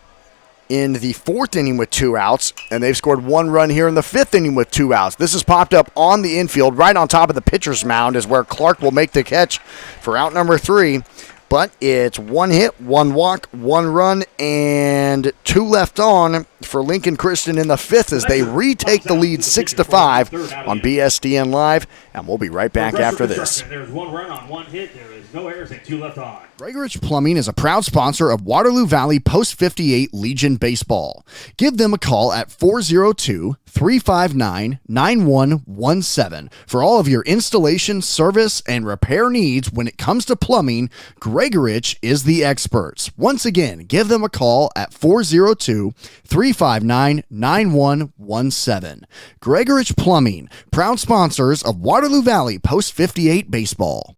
in the 4th inning with 2 outs, and they've scored 1 run here in the 5th inning with 2 outs. This has popped up on the infield, right on top of the pitcher's mound is where Clark will make the catch for out number 3. But it's 1 hit, 1 walk, 1 run, and 2 left on for Lincoln Christian in the 5th as they retake the lead 6-5 on BSDN Live. And we'll be right back after this. There's 1 run on 1 hit. There is no errors and 2 left on. Gregoridge Plumbing is a proud sponsor of Waterloo Valley Post 58 Legion Baseball. Give them a call at 402-359-9117 for all of your installation, service, and repair needs. When it comes to plumbing, Gregoridge is the experts. Once again, give them a call at 402-359-9117. Gregoridge Plumbing, proud sponsors of Waterloo Valley Post 58 Baseball.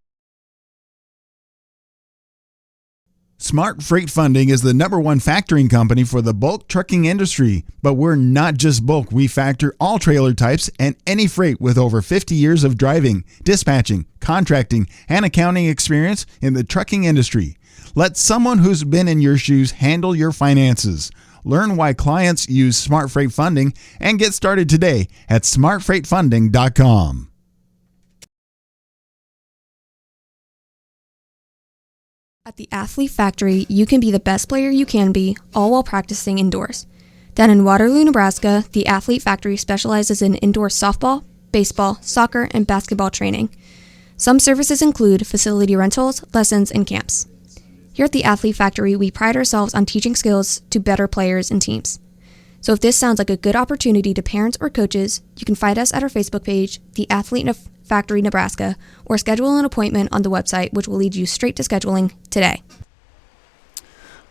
Smart Freight Funding is the #1 factoring company for the bulk trucking industry. But we're not just bulk. We factor all trailer types and any freight with over 50 years of driving, dispatching, contracting, and accounting experience in the trucking industry. Let someone who's been in your shoes handle your finances. Learn why clients use Smart Freight Funding and get started today at smartfreightfunding.com. At the Athlete Factory, you can be the best player you can be, all while practicing indoors. Down in Waterloo, Nebraska, the Athlete Factory specializes in indoor softball, baseball, soccer, and basketball training. Some services include facility rentals, lessons, and camps. Here at the Athlete Factory, we pride ourselves on teaching skills to better players and teams. So if this sounds like a good opportunity to parents or coaches, you can find us at our Facebook page, The Athlete Factory Nebraska, or schedule an appointment on the website, which will lead you straight to scheduling today.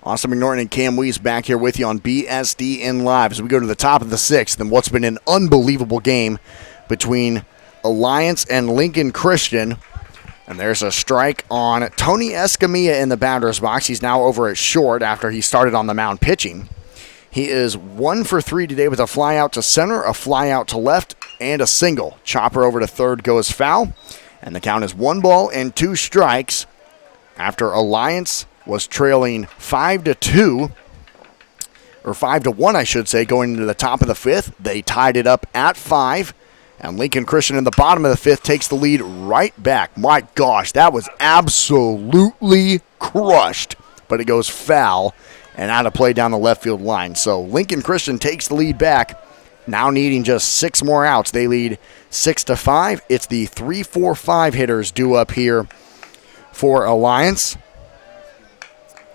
Austin McNorton and Cam Wees back here with you on BSDN Live as we go to the top of the 6th and what's been an unbelievable game between Alliance and Lincoln Christian. And there's a strike on Tony Escamilla in the batter's box. He's now over at short after he started on the mound pitching. He is 1 for 3 today with a fly out to center, a fly out to left, and a single. Chopper over to third goes foul, and the count is 1-2 strikes after Alliance was trailing 5-2, or 5-1, I should say, going into the top of the 5th. They tied it up at 5, and Lincoln Christian in the bottom of the 5th takes the lead right back. My gosh, that was absolutely crushed, but it goes foul and out of play down the left field line. So Lincoln Christian takes the lead back, now needing just 6 more outs. They lead 6-5. It's the 3-4-5 hitters due up here for Alliance.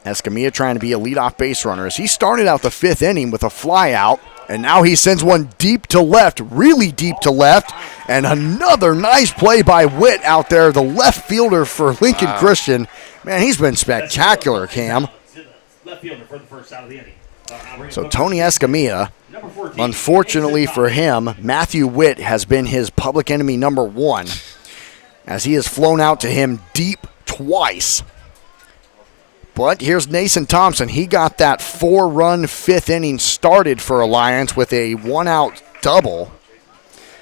Escamilla trying to be a leadoff base runner as he started out the 5th inning with a fly out, and now he sends one deep to left, really deep to left, and another nice play by Witt out there, the left fielder for Lincoln Christian. Man, he's been spectacular, Cam. Left fielder for the first out of the inning. So Tony Escamilla, unfortunately for him, Matthew Witt has been his public enemy number 1 as he has flown out to him deep twice. But here's Nason Thompson. He got that 4-run 5th inning started for Alliance with a 1-out double.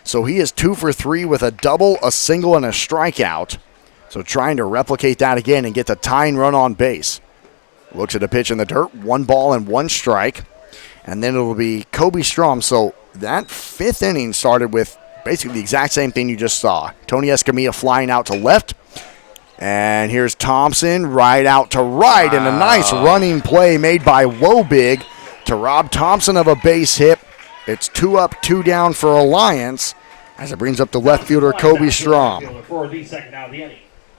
So he is 2 for 3 with a double, a single, and a strikeout. So trying to replicate that again and get the tying run on base. Looks at a pitch in the dirt, 1 ball and 1 strike. And then it'll be Kobe Strom. So that 5th inning started with basically the exact same thing you just saw. Tony Escamilla flying out to left. And here's Thompson right out to right. And a nice running play made by Wobig to rob Thompson of a base hit. It's 2 up, 2 down for Alliance as it brings up the left fielder Kobe Strom. For the second out of the inning.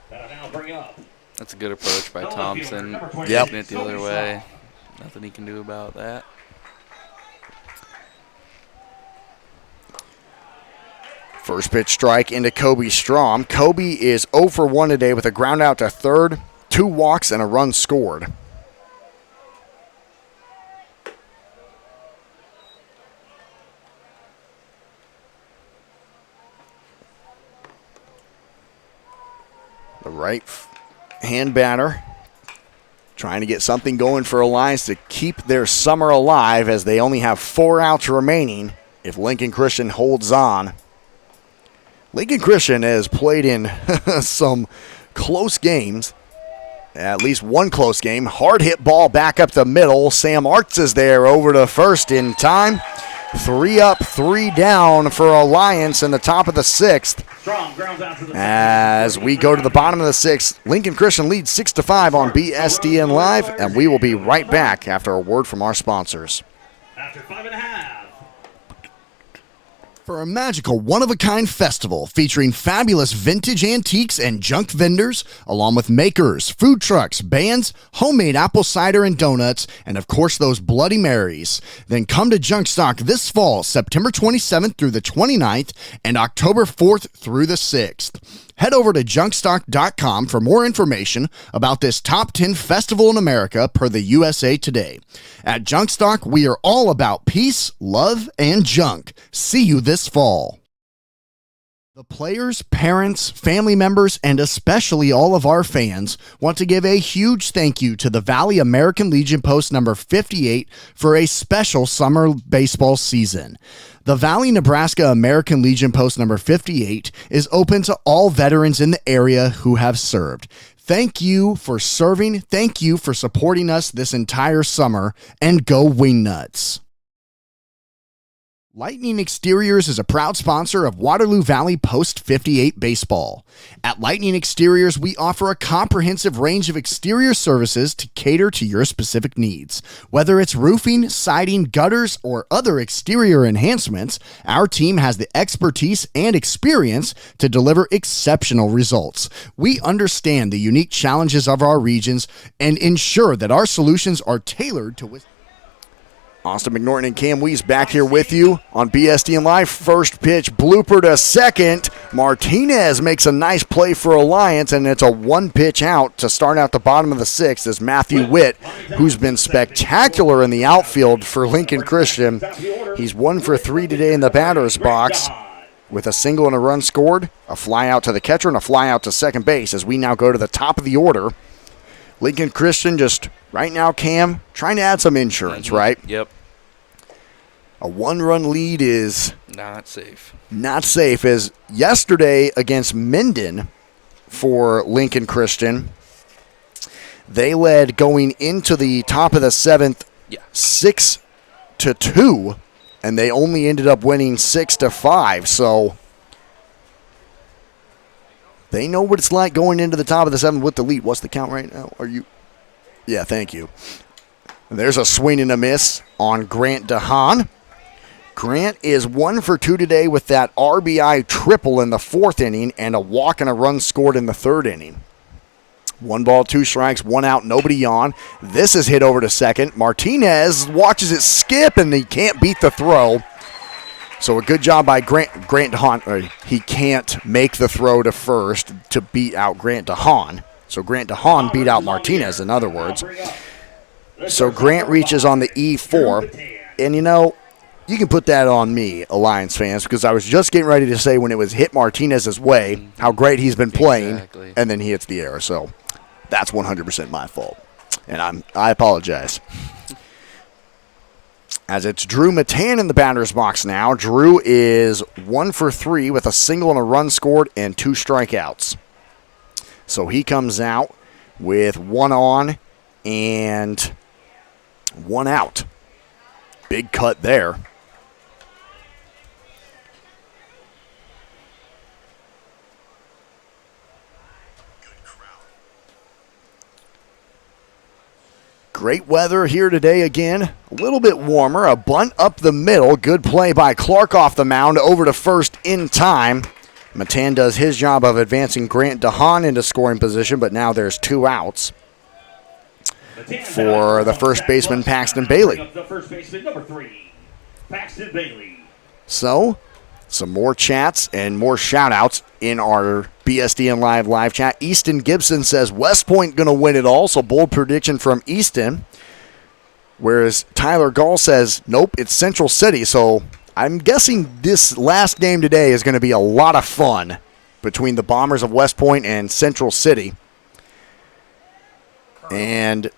That'll now bring up. That's a good approach by Thompson. Yep. Taking it the other way. Nothing he can do about that. First pitch strike into Kobe Strom. Kobe is 0 for 1 today with a ground out to third, 2 walks, and a run scored. The right hand batter trying to get something going for Alliance to keep their summer alive as they only have 4 outs remaining if Lincoln Christian holds on. Lincoln Christian has played in some close games, at least one close game. Hard hit ball back up the middle. Sam Arts is there over to first in time. 3 up, 3 down for Alliance in the top of the 6th. As we go to the bottom of the 6th, Lincoln Christian leads 6-5 on BSDN Live, and we will be right back after a word from our sponsors. After 5.5. For a magical one-of-a-kind festival featuring fabulous vintage antiques and junk vendors, along with makers, food trucks, bands, homemade apple cider and donuts, and of course those Bloody Marys. Then come to Junk Stock this fall, September 27th through the 29th, and October 4th through the 6th. Head over to junkstock.com for more information about this top 10 festival in America per the USA Today. At Junkstock, we are all about peace, love, and junk. See you this fall. The players, parents, family members, and especially all of our fans want to give a huge thank you to the Valley American Legion Post number 58 for a special summer baseball season. The Valley, Nebraska American Legion Post number 58 is open to all veterans in the area who have served. Thank you for serving. Thank you for supporting us this entire summer, and go Wingnuts. Lightning Exteriors is a proud sponsor of Waterloo Valley Post 58 Baseball. At Lightning Exteriors, we offer a comprehensive range of exterior services to cater to your specific needs. Whether it's roofing, siding, gutters, or other exterior enhancements, our team has the expertise and experience to deliver exceptional results. We understand the unique challenges of our regions and ensure that our solutions are tailored to Austin McNorton and Cam Weiss back here with you on BSDN Live. First pitch, blooper to second. Martinez makes a nice play for Alliance, and it's a 1-pitch out to start out the bottom of the 6th as Matthew Witt, who's been spectacular in the outfield for Lincoln Christian. He's 1 for 3 today in the batter's box with a single and a run scored, a fly out to the catcher, and a fly out to second base as we now go to the top of the order. Lincoln Christian just right now, Cam, trying to add some insurance, right? Yep. A 1-run lead is Not safe. not safe as yesterday against Minden for Lincoln Christian, they led going into the top of the 7th 6-2, and they only ended up winning 6-5. So they know what it's like going into the top of the 7th with the lead. What's the count right now? Yeah, thank you. There's a swing and a miss on Grant DeHaan. Grant is 1 for 2 today with that RBI triple in the 4th inning and a walk and a run scored in the 3rd inning. 1 ball, 2 strikes, 1 out, nobody on. This is hit over to second. Martinez watches it skip, and he can't beat the throw. So a good job by Grant DeHaan. He can't make the throw to first to beat out Grant DeHaan. So Grant DeHaan beat out Martinez, in other words. So Grant reaches on the E4. And, you can put that on me, Alliance fans, because I was just getting ready to say when it was hit Martinez's way, how great he's been playing, Exactly. and then he hits the error. So that's 100% my fault. And I apologize. As it's Drew Matan in the batter's box now. Drew is 1 for 3 with a single and a run scored and 2 strikeouts. So he comes out with 1 on and 1 out. Big cut there. Great weather here today again. A little bit warmer. A bunt up the middle. Good play by Clark off the mound over to first in time. Matan does his job of advancing Grant DeHaan into scoring position, but now there's 2 outs for the first baseman, Paxton Bailey. The first baseman, number 3, Paxton Bailey. So, some more chats and more shout-outs in our BSDN live chat. Easton Gibson says West Point going to win it all, so bold prediction from Easton. Whereas Tyler Gall says, nope, it's Central City. So I'm guessing this last game today is going to be a lot of fun between the Bombers of West Point and Central City. And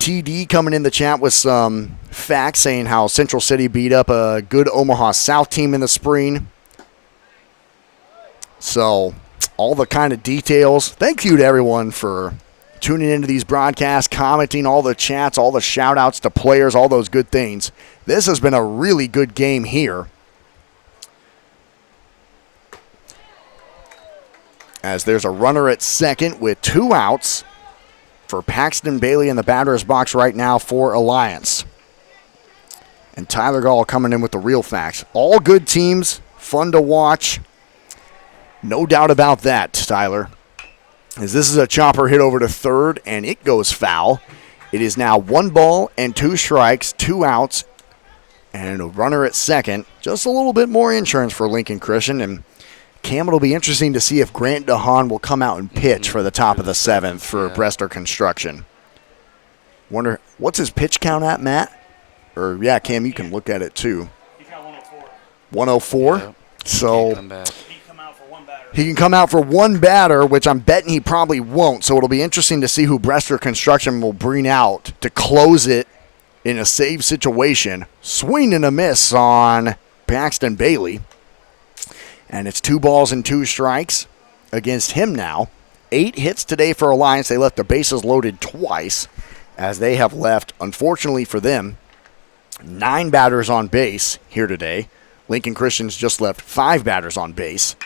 TD coming in the chat with some facts saying how Central City beat up a good Omaha South team in the spring. So all the kind of details. Thank you to everyone for tuning into these broadcasts, commenting, all the chats, all the shout-outs to players, all those good things. This has been a really good game here. As there's a runner at second with 2 outs for Paxton Bailey in the batter's box right now for Alliance. And Tyler Gall coming in with the real facts. All good teams, fun to watch. No doubt about that, Tyler. As this is a chopper hit over to third, and it goes foul. It is now 1 ball and 2 strikes, 2 outs, and a runner at second. Just a little bit more insurance for Lincoln Christian. And Cam, it'll be interesting to see if Grant DeHaan will come out and pitch for the top of the 7th for Brester Construction. Wonder, what's his pitch count at, Matt? Or, yeah, Cam, you can look at it too. He's got 104. 104? Yep. So Come back. He can come out for 1 batter. he can come out for 1 batter, which I'm betting he probably won't. So it'll be interesting to see who Brester Construction will bring out to close it in a save situation. Swing and a miss on Paxton Bailey. And it's 2 balls and 2 strikes against him now. 8 hits today for Alliance. They left the bases loaded twice, as they have left, unfortunately for them, 9 batters on base here today. Lincoln Christian's just left 5 batters on base,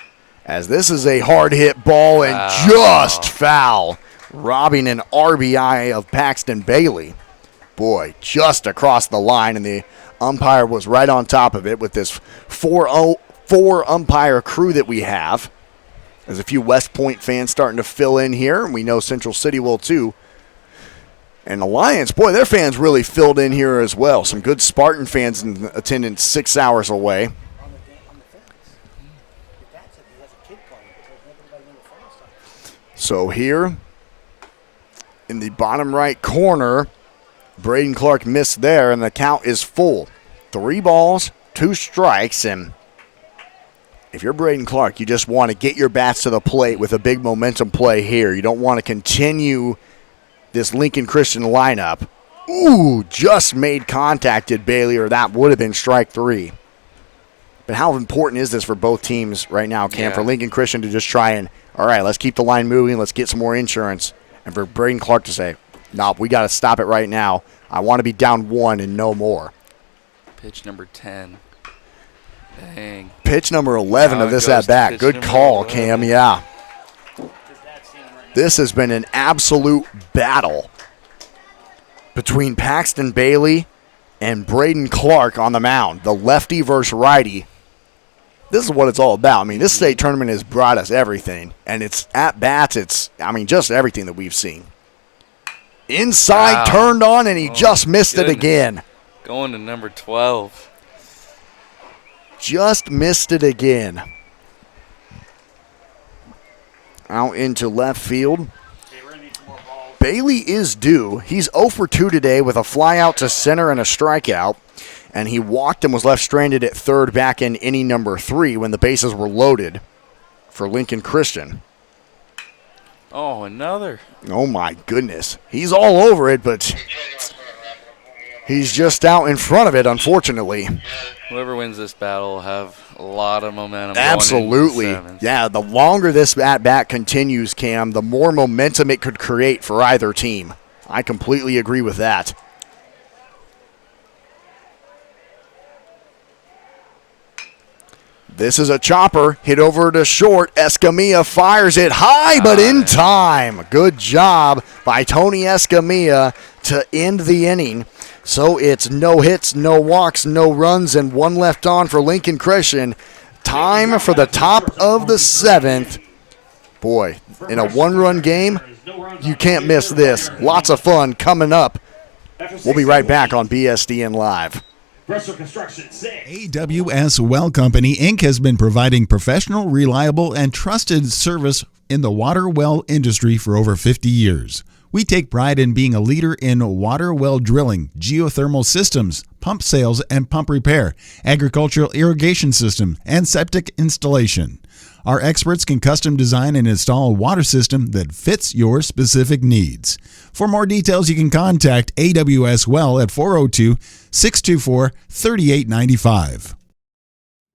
as this is a hard hit ball and just foul, robbing an RBI of Paxton Bailey. Boy, just across the line, and the umpire was right on top of it with this 4 umpire crew that we have. There's a few West Point fans starting to fill in here, and we know Central City will too. And Alliance, boy, their fans really filled in here as well. Some good Spartan fans in attendance 6 hours away. On the fence. Your dad said he has a kid playing because everybody in the front side. So here, in the bottom right corner, Braden Clark missed there, and the count is full. 3 balls, 2 strikes, and if you're Braden Clark, you just want to get your bats to the plate with a big momentum play here. You don't want to continue this Lincoln Christian lineup. Ooh, just made contact at Bailey, or that would have been strike 3. But how important is this for both teams right now, Cam? Yeah. For Lincoln Christian to just try and, all right, let's keep the line moving, let's get some more insurance. And for Braden Clark to say, no, we got to stop it right now. I want to be down 1 and no more. Pitch number 10. Dang. Pitch number 11 Now of it this goes to at-bat. pitch Good number call, 11. Cam, yeah. His dad's seeing him right now. This has been an absolute battle between Paxton Bailey and Braden Clark on the mound. The lefty versus righty. this is what it's all about. I mean, this state tournament has brought us everything, and it's at bats. It's, I mean, just everything that we've seen. Inside Wow. turned on, and he just missed goodness. it again. Going to number 12. Just missed it again. Out into left field. Bailey is due. He's 0 for 2 today with a fly out to center and a strikeout. And he walked and was left stranded at third back in inning number 3 when the bases were loaded for Lincoln Christian. Oh, another. Oh, my goodness. He's all over it, but he's just out in front of it, unfortunately. Whoever wins this battle will have a lot of momentum. Absolutely. Going into the 7th. Yeah, the longer this at-bat continues, Cam, the more momentum it could create for either team. I completely agree with that. This is a chopper, hit over to short. Escamilla fires it high, but in time. Good job by Tony Escamilla to end the inning. So it's no hits, no walks, no runs, and one left on for Lincoln Christian. Time for the top of the 7th. Boy, in a one-run game, you can't miss this. Lots of fun coming up. We'll be right back on BSDN Live. Bristol Construction 6. AWS Well Company, Inc. has been providing professional, reliable, and trusted service in the water well industry for over 50 years. We take pride in being a leader in water well drilling, geothermal systems, pump sales and pump repair, agricultural irrigation system, and septic installation. Our experts can custom design and install a water system that fits your specific needs. For more details, you can contact AWS Well at 402-624-3895.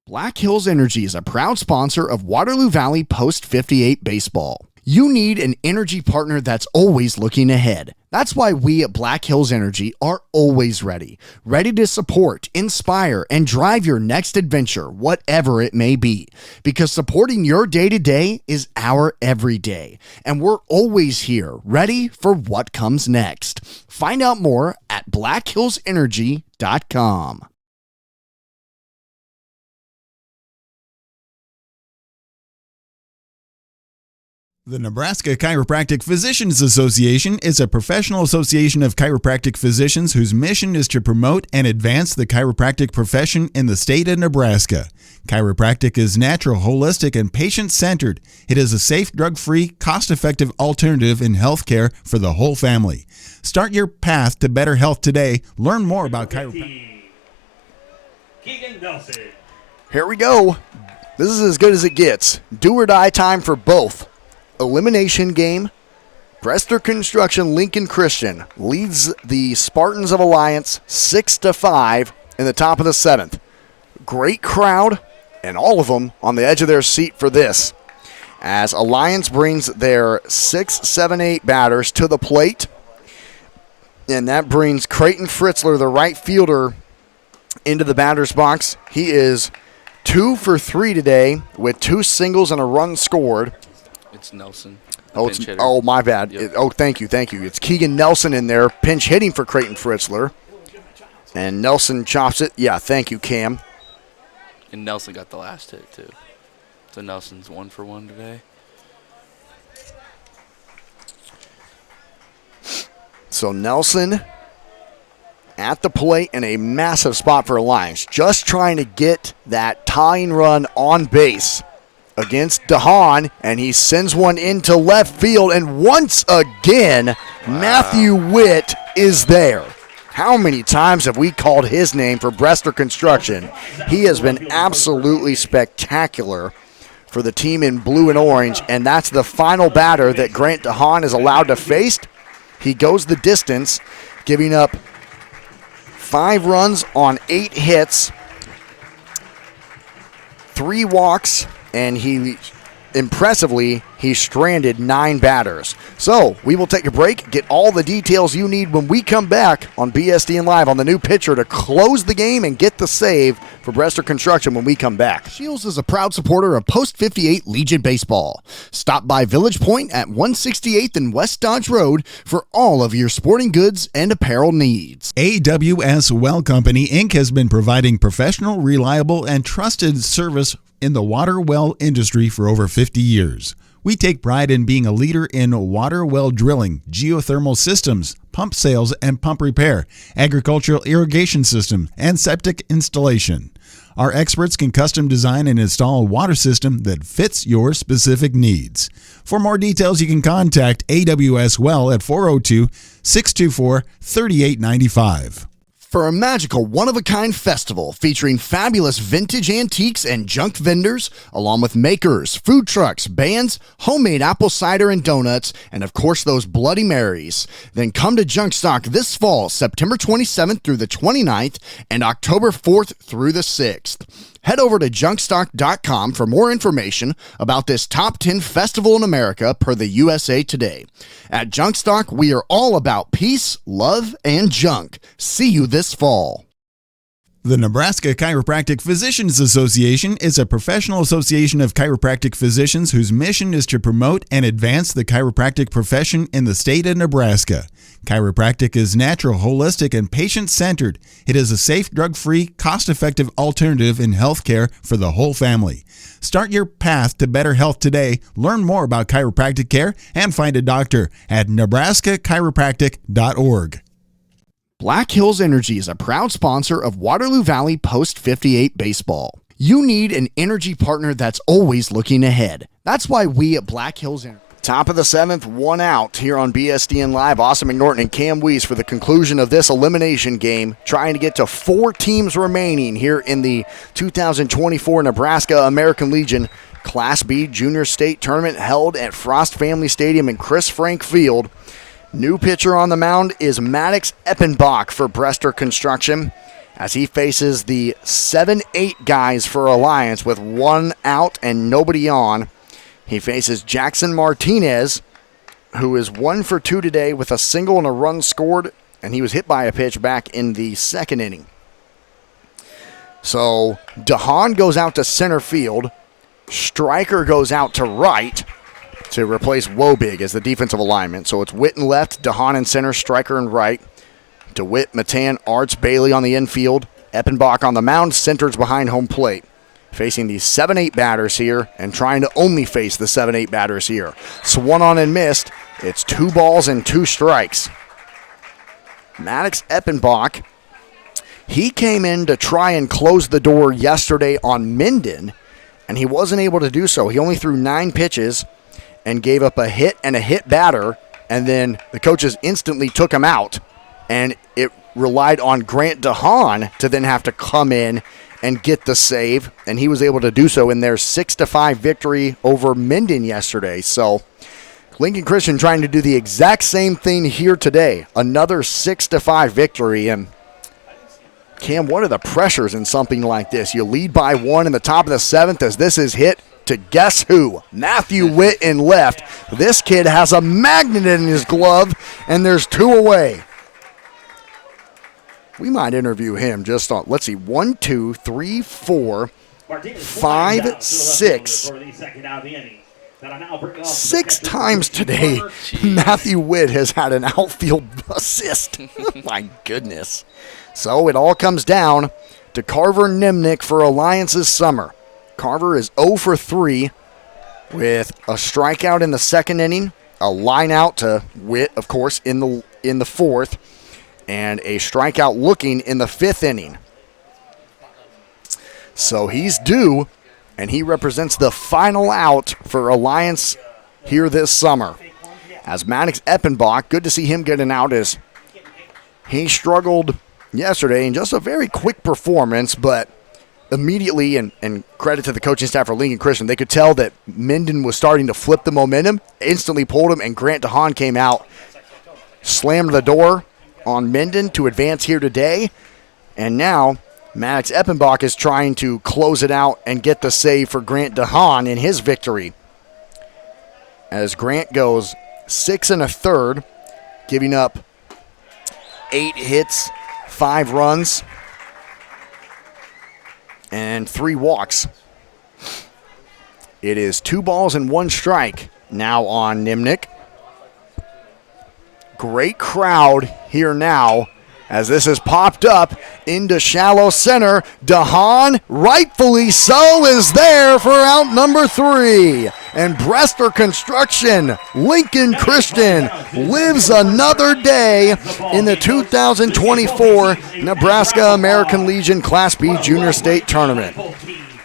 Black Hills Energy is a proud sponsor of Waterloo Valley Post 58 Baseball. You need an energy partner that's always looking ahead. That's why we at Black Hills Energy are always ready to support, inspire, and drive your next adventure, whatever it may be. Because supporting your day-to-day is our everyday. And we're always here, ready for what comes next. Find out more at blackhillsenergy.com. The Nebraska Chiropractic Physicians Association is a professional association of chiropractic physicians whose mission is to promote and advance the chiropractic profession in the state of Nebraska. Chiropractic is natural, holistic, and patient-centered. It is a safe, drug-free, cost-effective alternative in healthcare for the whole family. Start your path to better health today. Learn more about chiropractic. Keegan Nelson. Here we go. This is as good as it gets. Do or die time for both. Elimination game. Brester Construction Lincoln Christian leads the Spartans of Alliance 6-5 in the top of the 7th. Great crowd, and all of them on the edge of their seat for this. As Alliance brings their 6, 7, 8 batters to the plate. And that brings Creighton Fritzler, the right fielder, into the batter's box. He is 2 for 3 today with 2 singles and a run scored. It's Nelson. Oh, my bad. Yep. Thank you. It's Keegan Nelson in there, pinch hitting for Creighton Fritzler. And Nelson chops it. Yeah, thank you, Cam. And Nelson got the last hit, too. So Nelson's 1 for 1 today. So Nelson at the plate in a massive spot for Alliance, just trying to get that tying run on base against DeHaan, and he sends one into left field, and once again, Matthew Witt is there. How many times have we called his name for Brester Construction? He has been absolutely spectacular for the team in blue and orange, and that's the final batter that Grant DeHaan is allowed to face. He goes the distance, giving up 5 runs on 8 hits, 3 walks, and he stranded 9 batters. So we will take a break, get all the details you need when we come back on BSDN Live on the new pitcher to close the game and get the save for Brester Construction when we come back. Shields is a proud supporter of Post 58 Legion Baseball. Stop by Village Point at 168th and West Dodge Road for all of your sporting goods and apparel needs. AWS Well Company, Inc. has been providing professional, reliable, and trusted service in the water well industry for over 50 years. We take pride in being a leader in water well drilling, geothermal systems, pump sales and pump repair, agricultural irrigation system, and septic installation. Our experts can custom design and install a water system that fits your specific needs. For more details, you can contact AWS Well at 402-624-3895. For a magical one-of-a-kind festival featuring fabulous vintage antiques and junk vendors, along with makers, food trucks, bands, homemade apple cider and donuts, and of course those Bloody Marys, then come to Junk Stock this fall, September 27th through the 29th, and October 4th through the 6th. Head over to junkstock.com for more information about this top 10 festival in America per the USA Today. At Junkstock, we are all about peace, love, and junk. See you this fall. The Nebraska Chiropractic Physicians Association is a professional association of chiropractic physicians whose mission is to promote and advance the chiropractic profession in the state of Nebraska. Chiropractic is natural, holistic, and patient-centered. It is a safe, drug-free, cost-effective alternative in healthcare for the whole family. Start your path to better health today. Learn more about chiropractic care and find a doctor at nebraskachiropractic.org. Black Hills Energy is a proud sponsor of Waterloo Valley Post 58 Baseball. You need an energy partner that's always looking ahead. That's why we at Black Hills Energy. Top of the 7th, 1 out here on BSDN Live. Austin McNorton and Cam Weiss for the conclusion of this elimination game, trying to get to 4 teams remaining here in the 2024 Nebraska American Legion Class B Junior State Tournament held at Frost Family Stadium in Chris Frank Field. New pitcher on the mound is Maddox Eppenbach for Brester Construction as he faces the 7-8 guys for Alliance with 1 out and nobody on. He faces Jackson Martinez, who is 1 for 2 today with a single and a run scored, and he was hit by a pitch back in the 2nd inning. So DeHaan goes out to center field. Stryker goes out to right to replace Wobig as the defensive alignment. So it's Witt in left, DeHaan in center, Stryker in right. DeWitt, Matan, Arts, Bailey on the infield. Eppenbach on the mound, centers behind home plate. Facing the 7-8 batters here and trying to only face the 7-8 batters here. Swung on and missed. It's 2 balls and 2 strikes. Maddox Eppenbach, he came in to try and close the door yesterday on Minden, and he wasn't able to do so. He only threw 9 pitches and gave up a hit and a hit batter, and then the coaches instantly took him out, and it relied on Grant DeHaan to then have to come in and get the save, and he was able to do so in their 6-5 victory over Minden yesterday. So Lincoln Christian trying to do the exact same thing here today, another 6-5 victory. And Cam, what are the pressures in something like this? You lead by 1 in the top of the 7th as this is hit to guess who? Matthew Witt in left. This kid has a magnet in his glove, and there's 2 away. We might interview him just on, let's see, 1, 2, 3, 4, 5, 6. 6 times today, Matthew Witt has had an outfield assist. My goodness. So it all comes down to Carver Nimnick for Alliance's summer. Carver is 0 for 3 with a strikeout in the 2nd inning, a line out to Witt, of course, in the 4th. And a strikeout looking in the 5th inning. So he's due, and he represents the final out for Alliance here this summer. As Maddox Eppenbach, good to see him get an out as he struggled yesterday in just a very quick performance, but immediately, and credit to the coaching staff for Lincoln Christian, they could tell that Minden was starting to flip the momentum, instantly pulled him, and Grant DeHaan came out, slammed the door on Minden to advance here today. And now Maddox Eppenbach is trying to close it out and get the save for Grant DeHaan in his victory. As Grant goes 6 1/3, giving up 8 hits, 5 runs, and 3 walks. It is 2 balls and 1 strike now on Nimnick. Great crowd here now as this has popped up into shallow center. DeHaan, rightfully so, is there for out number 3. And Brester Construction, Lincoln Christian, lives another day in the 2024 Nebraska American Legion Class B Junior State Tournament.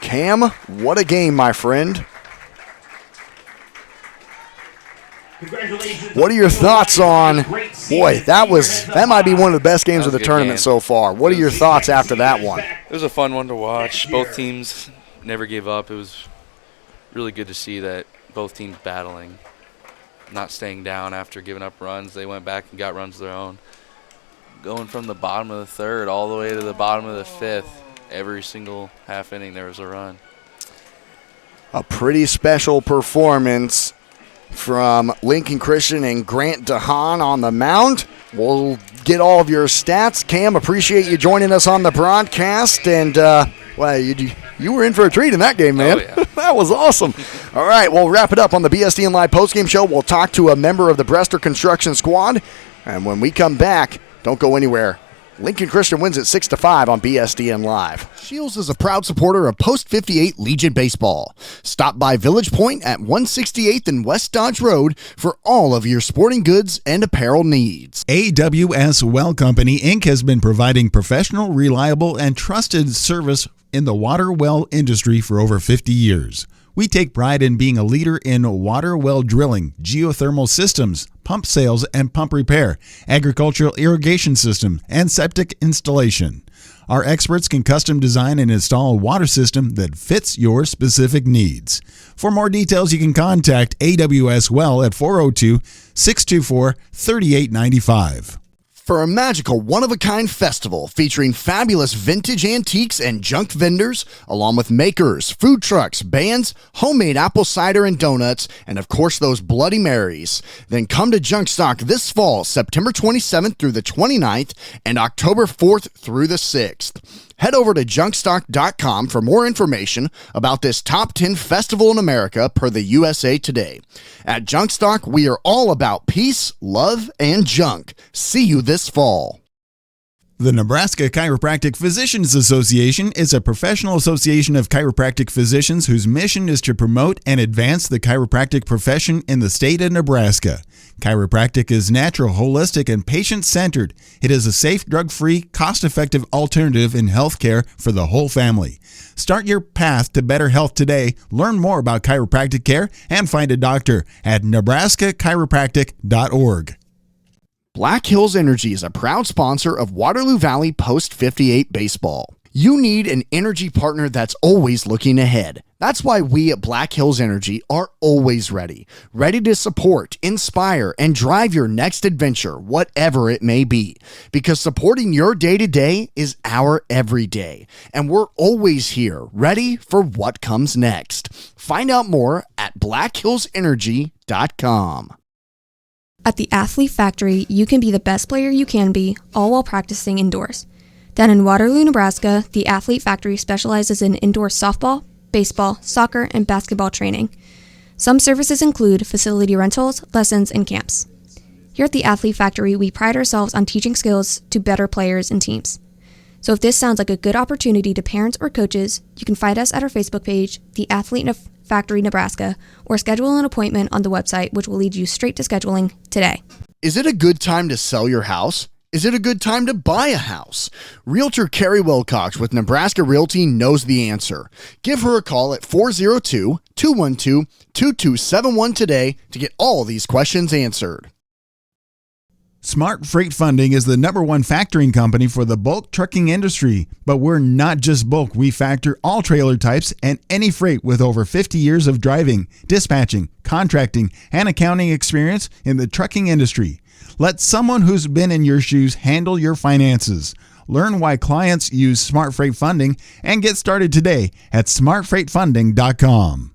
Cam, what a game, my friend. What are your thoughts on, boy, that might be one of the best games of the tournament so far. What are your thoughts after that one? It was a fun one to watch. Both teams never gave up. It was really good to see that both teams battling, not staying down after giving up runs. They went back and got runs of their own. Going from the bottom of the third all the way to the bottom of the fifth, every single half inning there was a run. A pretty special performance from Lincoln Christian and Grant DeHaan on the mound. We'll get all of your stats. Cam, appreciate you joining us on the broadcast. And, well, you were in for a treat in that game, man. Oh, yeah. That was awesome. All right, we'll wrap it up on the BSDN Live postgame show. We'll talk to a member of the Brester Construction squad. And when we come back, don't go anywhere. Lincoln Christian wins at 6-5 on BSDN Live. Shields is a proud supporter of Post 58 Legion Baseball. Stop by Village Point at 168th and West Dodge Road for all of your sporting goods and apparel needs. AWS Well Company, Inc. has been providing professional, reliable, and trusted service in the water well industry for over 50 years. We take pride in being a leader in water well drilling, geothermal systems, pump sales and pump repair, agricultural irrigation system, and septic installation. Our experts can custom design and install a water system that fits your specific needs. For more details, you can contact AWS Well at 402-624-3895. For a magical one-of-a-kind festival featuring fabulous vintage antiques and junk vendors, along with makers, food trucks, bands, homemade apple cider and donuts, and of course those Bloody Marys, then come to Junk Stock this fall, September 27th through the 29th and October 4th through the 6th. Head over to junkstock.com for more information about this top 10 festival in America per the USA Today. At Junkstock, we are all about peace, love, and junk. See you this fall. The Nebraska Chiropractic Physicians Association is a professional association of chiropractic physicians whose mission is to promote and advance the chiropractic profession in the state of Nebraska. Chiropractic is natural, holistic, and patient-centered. It is a safe, drug-free, cost-effective alternative in healthcare for the whole family. Start your path to better health today. Learn more about chiropractic care and find a doctor at nebraskachiropractic.org. Black Hills Energy is a proud sponsor of Waterloo Valley Post 58 Baseball. You need an energy partner that's always looking ahead. That's why we at Black Hills Energy are always ready to support, inspire, and drive your next adventure, whatever it may be. Because supporting your day-to-day is our everyday. And we're always here, ready for what comes next. Find out more at blackhillsenergy.com. At the Athlete Factory, you can be the best player you can be, all while practicing indoors. Down in Waterloo, Nebraska, the Athlete Factory specializes in indoor softball, baseball, soccer, and basketball training. Some services include facility rentals, lessons, and camps. Here at the Athlete Factory, we pride ourselves on teaching skills to better players and teams. So if this sounds like a good opportunity to parents or coaches, you can find us at our Facebook page, The Athlete Factory Nebraska, or schedule an appointment on the website, which will lead you straight to scheduling today. Is it a good time to sell your house? Is it a good time to buy a house? Realtor Carrie Wilcox with Nebraska Realty knows the answer. Give her a call at 402-212-2271 today to get all these questions answered. Smart Freight Funding is the #1 factoring company for the bulk trucking industry. But we're not just bulk. We factor all trailer types and any freight with over 50 years of driving, dispatching, contracting, and accounting experience in the trucking industry. Let someone who's been in your shoes handle your finances. Learn why clients use Smart Freight Funding and get started today at smartfreightfunding.com.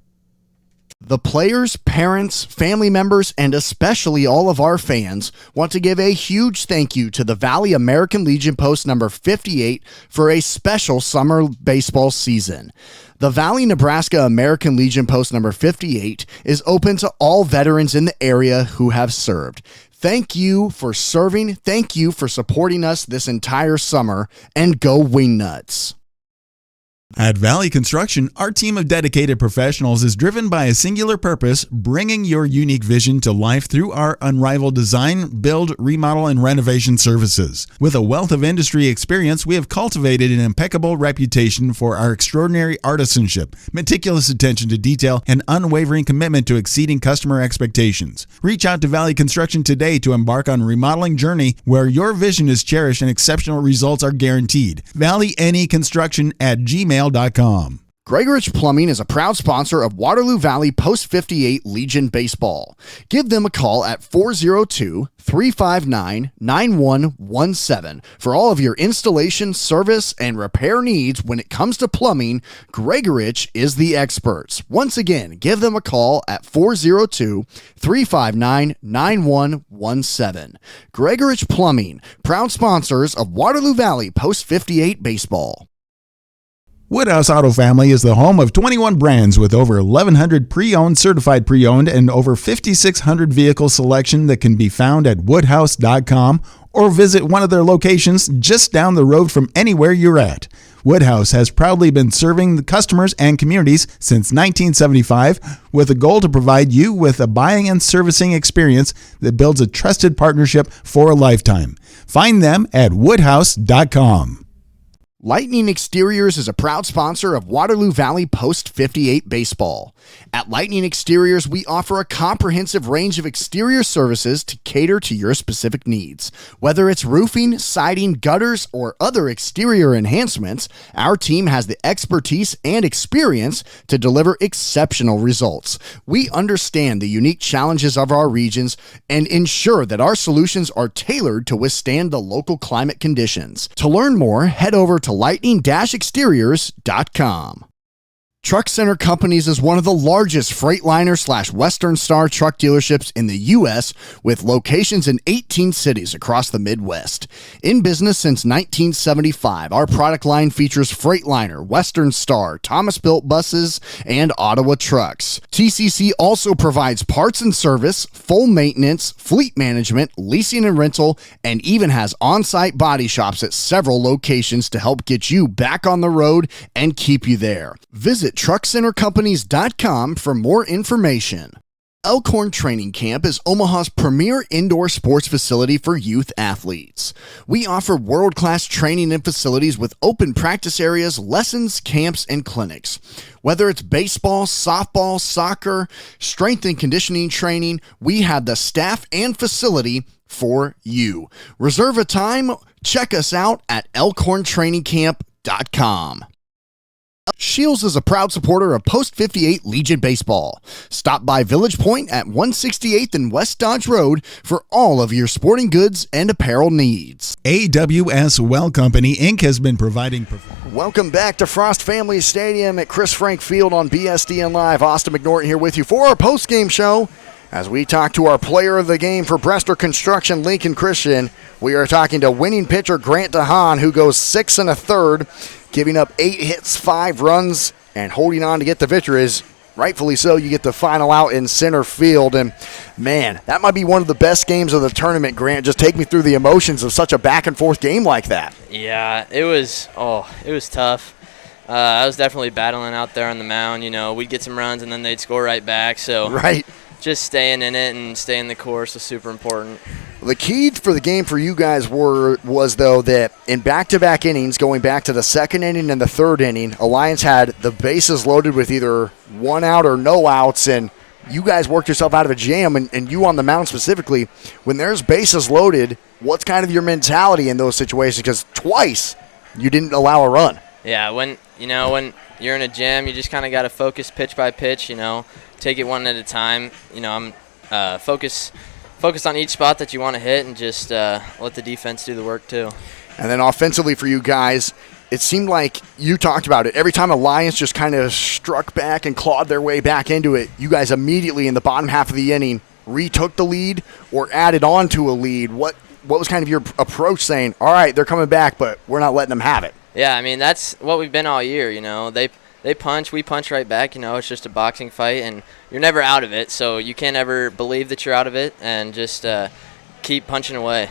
The players, parents, family members, and especially all of our fans want to give a huge thank you to the Valley American Legion Post number 58 for a special summer baseball season. The Valley Nebraska American Legion Post number 58 is open to all veterans in the area who have served. Thank you for serving. Thank you for supporting us this entire summer, and go Wingnuts. At Valley Construction, our team of dedicated professionals is driven by a singular purpose, bringing your unique vision to life through our unrivaled design, build, remodel, and renovation services. With a wealth of industry experience, we have cultivated an impeccable reputation for our extraordinary artisanship, meticulous attention to detail, and unwavering commitment to exceeding customer expectations. Reach out to Valley Construction today to embark on a remodeling journey where your vision is cherished and exceptional results are guaranteed. ValleyNEconstruction@gmail.com. Gregorich Plumbing is a proud sponsor of Waterloo Valley Post 58 Legion Baseball. Give them a call at 402-359-9117 for all of your installation, service, and repair needs. When it comes to plumbing, Gregorich is the experts. Once again, give them a call at 402-359-9117. Gregorich Plumbing, proud sponsors of Waterloo Valley Post 58 Baseball. Woodhouse Auto Family is the home of 21 brands with over 1,100 pre-owned, certified pre-owned, and over 5,600 vehicle selection that can be found at woodhouse.com or visit one of their locations just down the road from anywhere you're at. Woodhouse has proudly been serving the customers and communities since 1975 with a goal to provide you with a buying and servicing experience that builds a trusted partnership for a lifetime. Find them at woodhouse.com. Lightning Exteriors is a proud sponsor of Waterloo Valley Post 58 Baseball. At Lightning Exteriors, we offer a comprehensive range of exterior services to cater to your specific needs. Whether it's roofing, siding, gutters, or other exterior enhancements, our team has the expertise and experience to deliver exceptional results. We understand the unique challenges of our regions and ensure that our solutions are tailored to withstand the local climate conditions. To learn more, head over to lightning-exteriors.com. Truck Center Companies is one of the largest Freightliner/Western Star truck dealerships in the U.S. with locations in 18 cities across the Midwest. In business since 1975, our product line features Freightliner, Western Star, Thomas Built buses, and Ottawa trucks. TCC also provides parts and service, full maintenance, fleet management, leasing and rental, and even has on-site body shops at several locations to help get you back on the road and keep you there. Visit TruckCenterCompanies.com for more information. Elkhorn Training Camp is Omaha's premier indoor sports facility for youth athletes. We offer world-class training and facilities with open practice areas, lessons, camps, and clinics. Whether it's baseball, softball, soccer, strength and conditioning training, we have the staff and facility for you. Reserve a time. Check us out at elkhorntrainingcamp.com. Shields is a proud supporter of Post 58 Legion Baseball. Stop by Village Point at 168th and West Dodge Road for all of your sporting goods and apparel needs. AWS Well Company, Inc. has been providing Welcome back to Frost Family Stadium at Chris Frank Field on BSDN Live. Austin McNorton here with you for our post-game show. As we talk to our player of the game for Brester Construction, Lincoln Christian, we are talking to winning pitcher Grant DeHaan, who goes 6 1/3, giving up 8 hits, 5 runs, and holding on to get the victories. Rightfully so, you get the final out in center field. And, man, that might be one of the best games of the tournament, Grant. Just take me through the emotions of such a back-and-forth game like that. Yeah, it was tough. I was definitely battling out there on the mound. You know, we'd get some runs, and then they'd score right back. So right. Just staying in it and staying the course was super important. The key for the game for you guys was, though, that in back-to-back innings, going back to the second inning and the third inning, Alliance had the bases loaded with either 1 out or no outs, and you guys worked yourself out of a jam, and you on the mound specifically. When there's bases loaded, what's kind of your mentality in those situations? Because twice you didn't allow a run. Yeah, when you're in a jam, you just kind of got to focus pitch by pitch, take it one at a time. I'm focus on each spot that you want to hit and just let the defense do the work too. And then offensively for you guys, it seemed like you talked about it. Every time Alliance just kind of struck back and clawed their way back into it, you guys immediately in the bottom half of the inning retook the lead or added on to a lead. What was kind of your approach saying, all right, they're coming back, but we're not letting them have it? Yeah, I mean, that's what we've been all year, They punch, we punch right back. It's just a boxing fight, and you're never out of it, so you can't ever believe that you're out of it, and just keep punching away.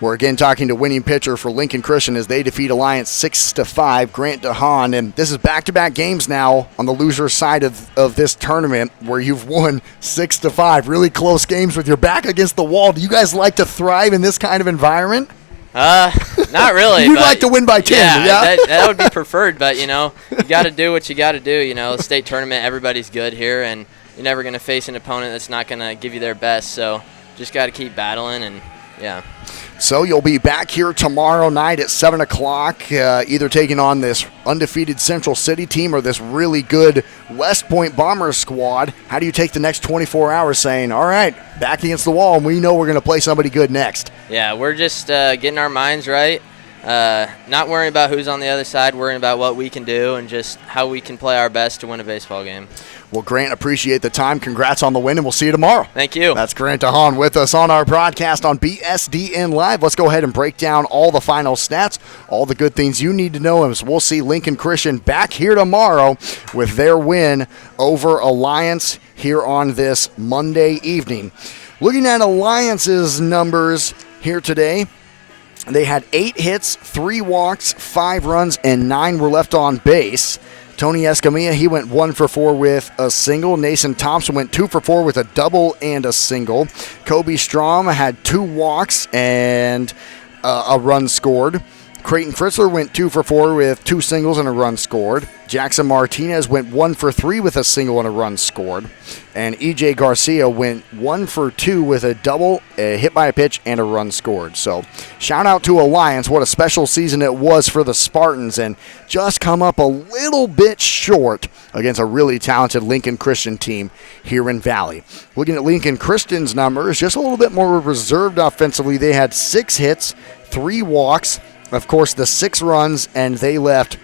We're again talking to winning pitcher for Lincoln Christian as they defeat Alliance 6-5, Grant DeHaan. And this is back-to-back games now on the loser side of this tournament where you've won 6-5. Really close games with your back against the wall. Do you guys like to thrive in this kind of environment? Not really. You'd but like to win by 10, yeah? That would be preferred. But, you got to do what you got to do. State tournament, everybody's good here, and you're never going to face an opponent that's not going to give you their best. So just got to keep battling, and, yeah. So you'll be back here tomorrow night at 7 o'clock, either taking on this undefeated Central City team or this really good West Point Bombers squad. How do you take the next 24 hours saying, all right, back against the wall, and we know we're going to play somebody good next? Yeah, we're just getting our minds right, not worrying about who's on the other side, worrying about what we can do and just how we can play our best to win a baseball game. Well, Grant, appreciate the time. Congrats on the win, and we'll see you tomorrow. Thank you. That's Grant DeHaan with us on our broadcast on BSDN Live. Let's go ahead and break down all the final stats, all the good things you need to know as we'll see Lincoln Christian back here tomorrow with their win over Alliance here on this Monday evening. Looking at Alliance's numbers here today, they had 8 hits, 3 walks, 5 runs, and 9 were left on base. Tony Escamilla, he went 1 for 4 with a single. Nason Thompson went 2 for 4 with a double and a single. Kobe Strom had 2 walks and a run scored. Creighton Fritzler went 2 for 4 with 2 singles and a run scored. Jackson Martinez went 1 for 3 with a single and a run scored. And E.J. Garcia went 1 for 2 with a double, a hit by a pitch, and a run scored. So shout out to Alliance. What a special season it was for the Spartans, and just come up a little bit short against a really talented Lincoln Christian team here in Valley. Looking at Lincoln Christian's numbers, just a little bit more reserved offensively. They had 6 hits, 3 walks, of course, the 6 runs, and they left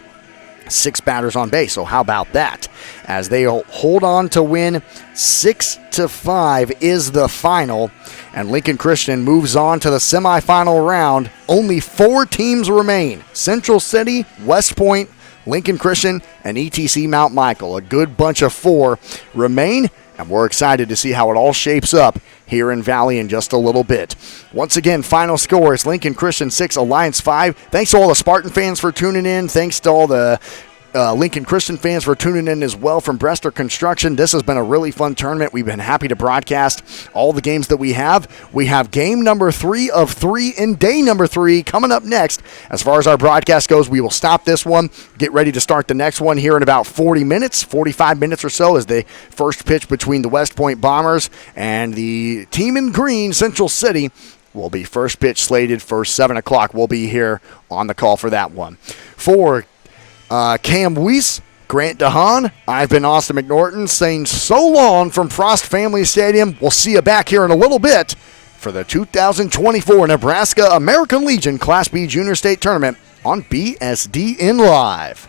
6 batters on base. So how about that? As they hold on to win 6-5 is the final, and Lincoln Christian moves on to the semifinal round. Only 4 teams remain: Central City, West Point, Lincoln Christian, and ETC Mount Michael. A good bunch of 4 remain, and we're excited to see how it all shapes up here in Valley in just a little bit. Once again, final score is Lincoln Christian 6, Alliance 5. Thanks to all the Spartan fans for tuning in. Thanks to all the Lincoln Christian fans for tuning in as well from Brester Construction. This has been a really fun tournament. We've been happy to broadcast all the games that we have. We have game number 3 of 3 in day number 3 coming up next. As far as our broadcast goes, we will stop this one, get ready to start the next one here in about 40 minutes, 45 minutes or so, as the first pitch between the West Point Bombers and the team in green, Central City, will be first pitch slated for 7 o'clock. We'll be here on the call for that one. For Cam Weiss, Grant DeHaan, I've been Austin McNorton saying so long from Frost Family Stadium. We'll see you back here in a little bit for the 2024 Nebraska American Legion Class B Junior State Tournament on BSDN Live.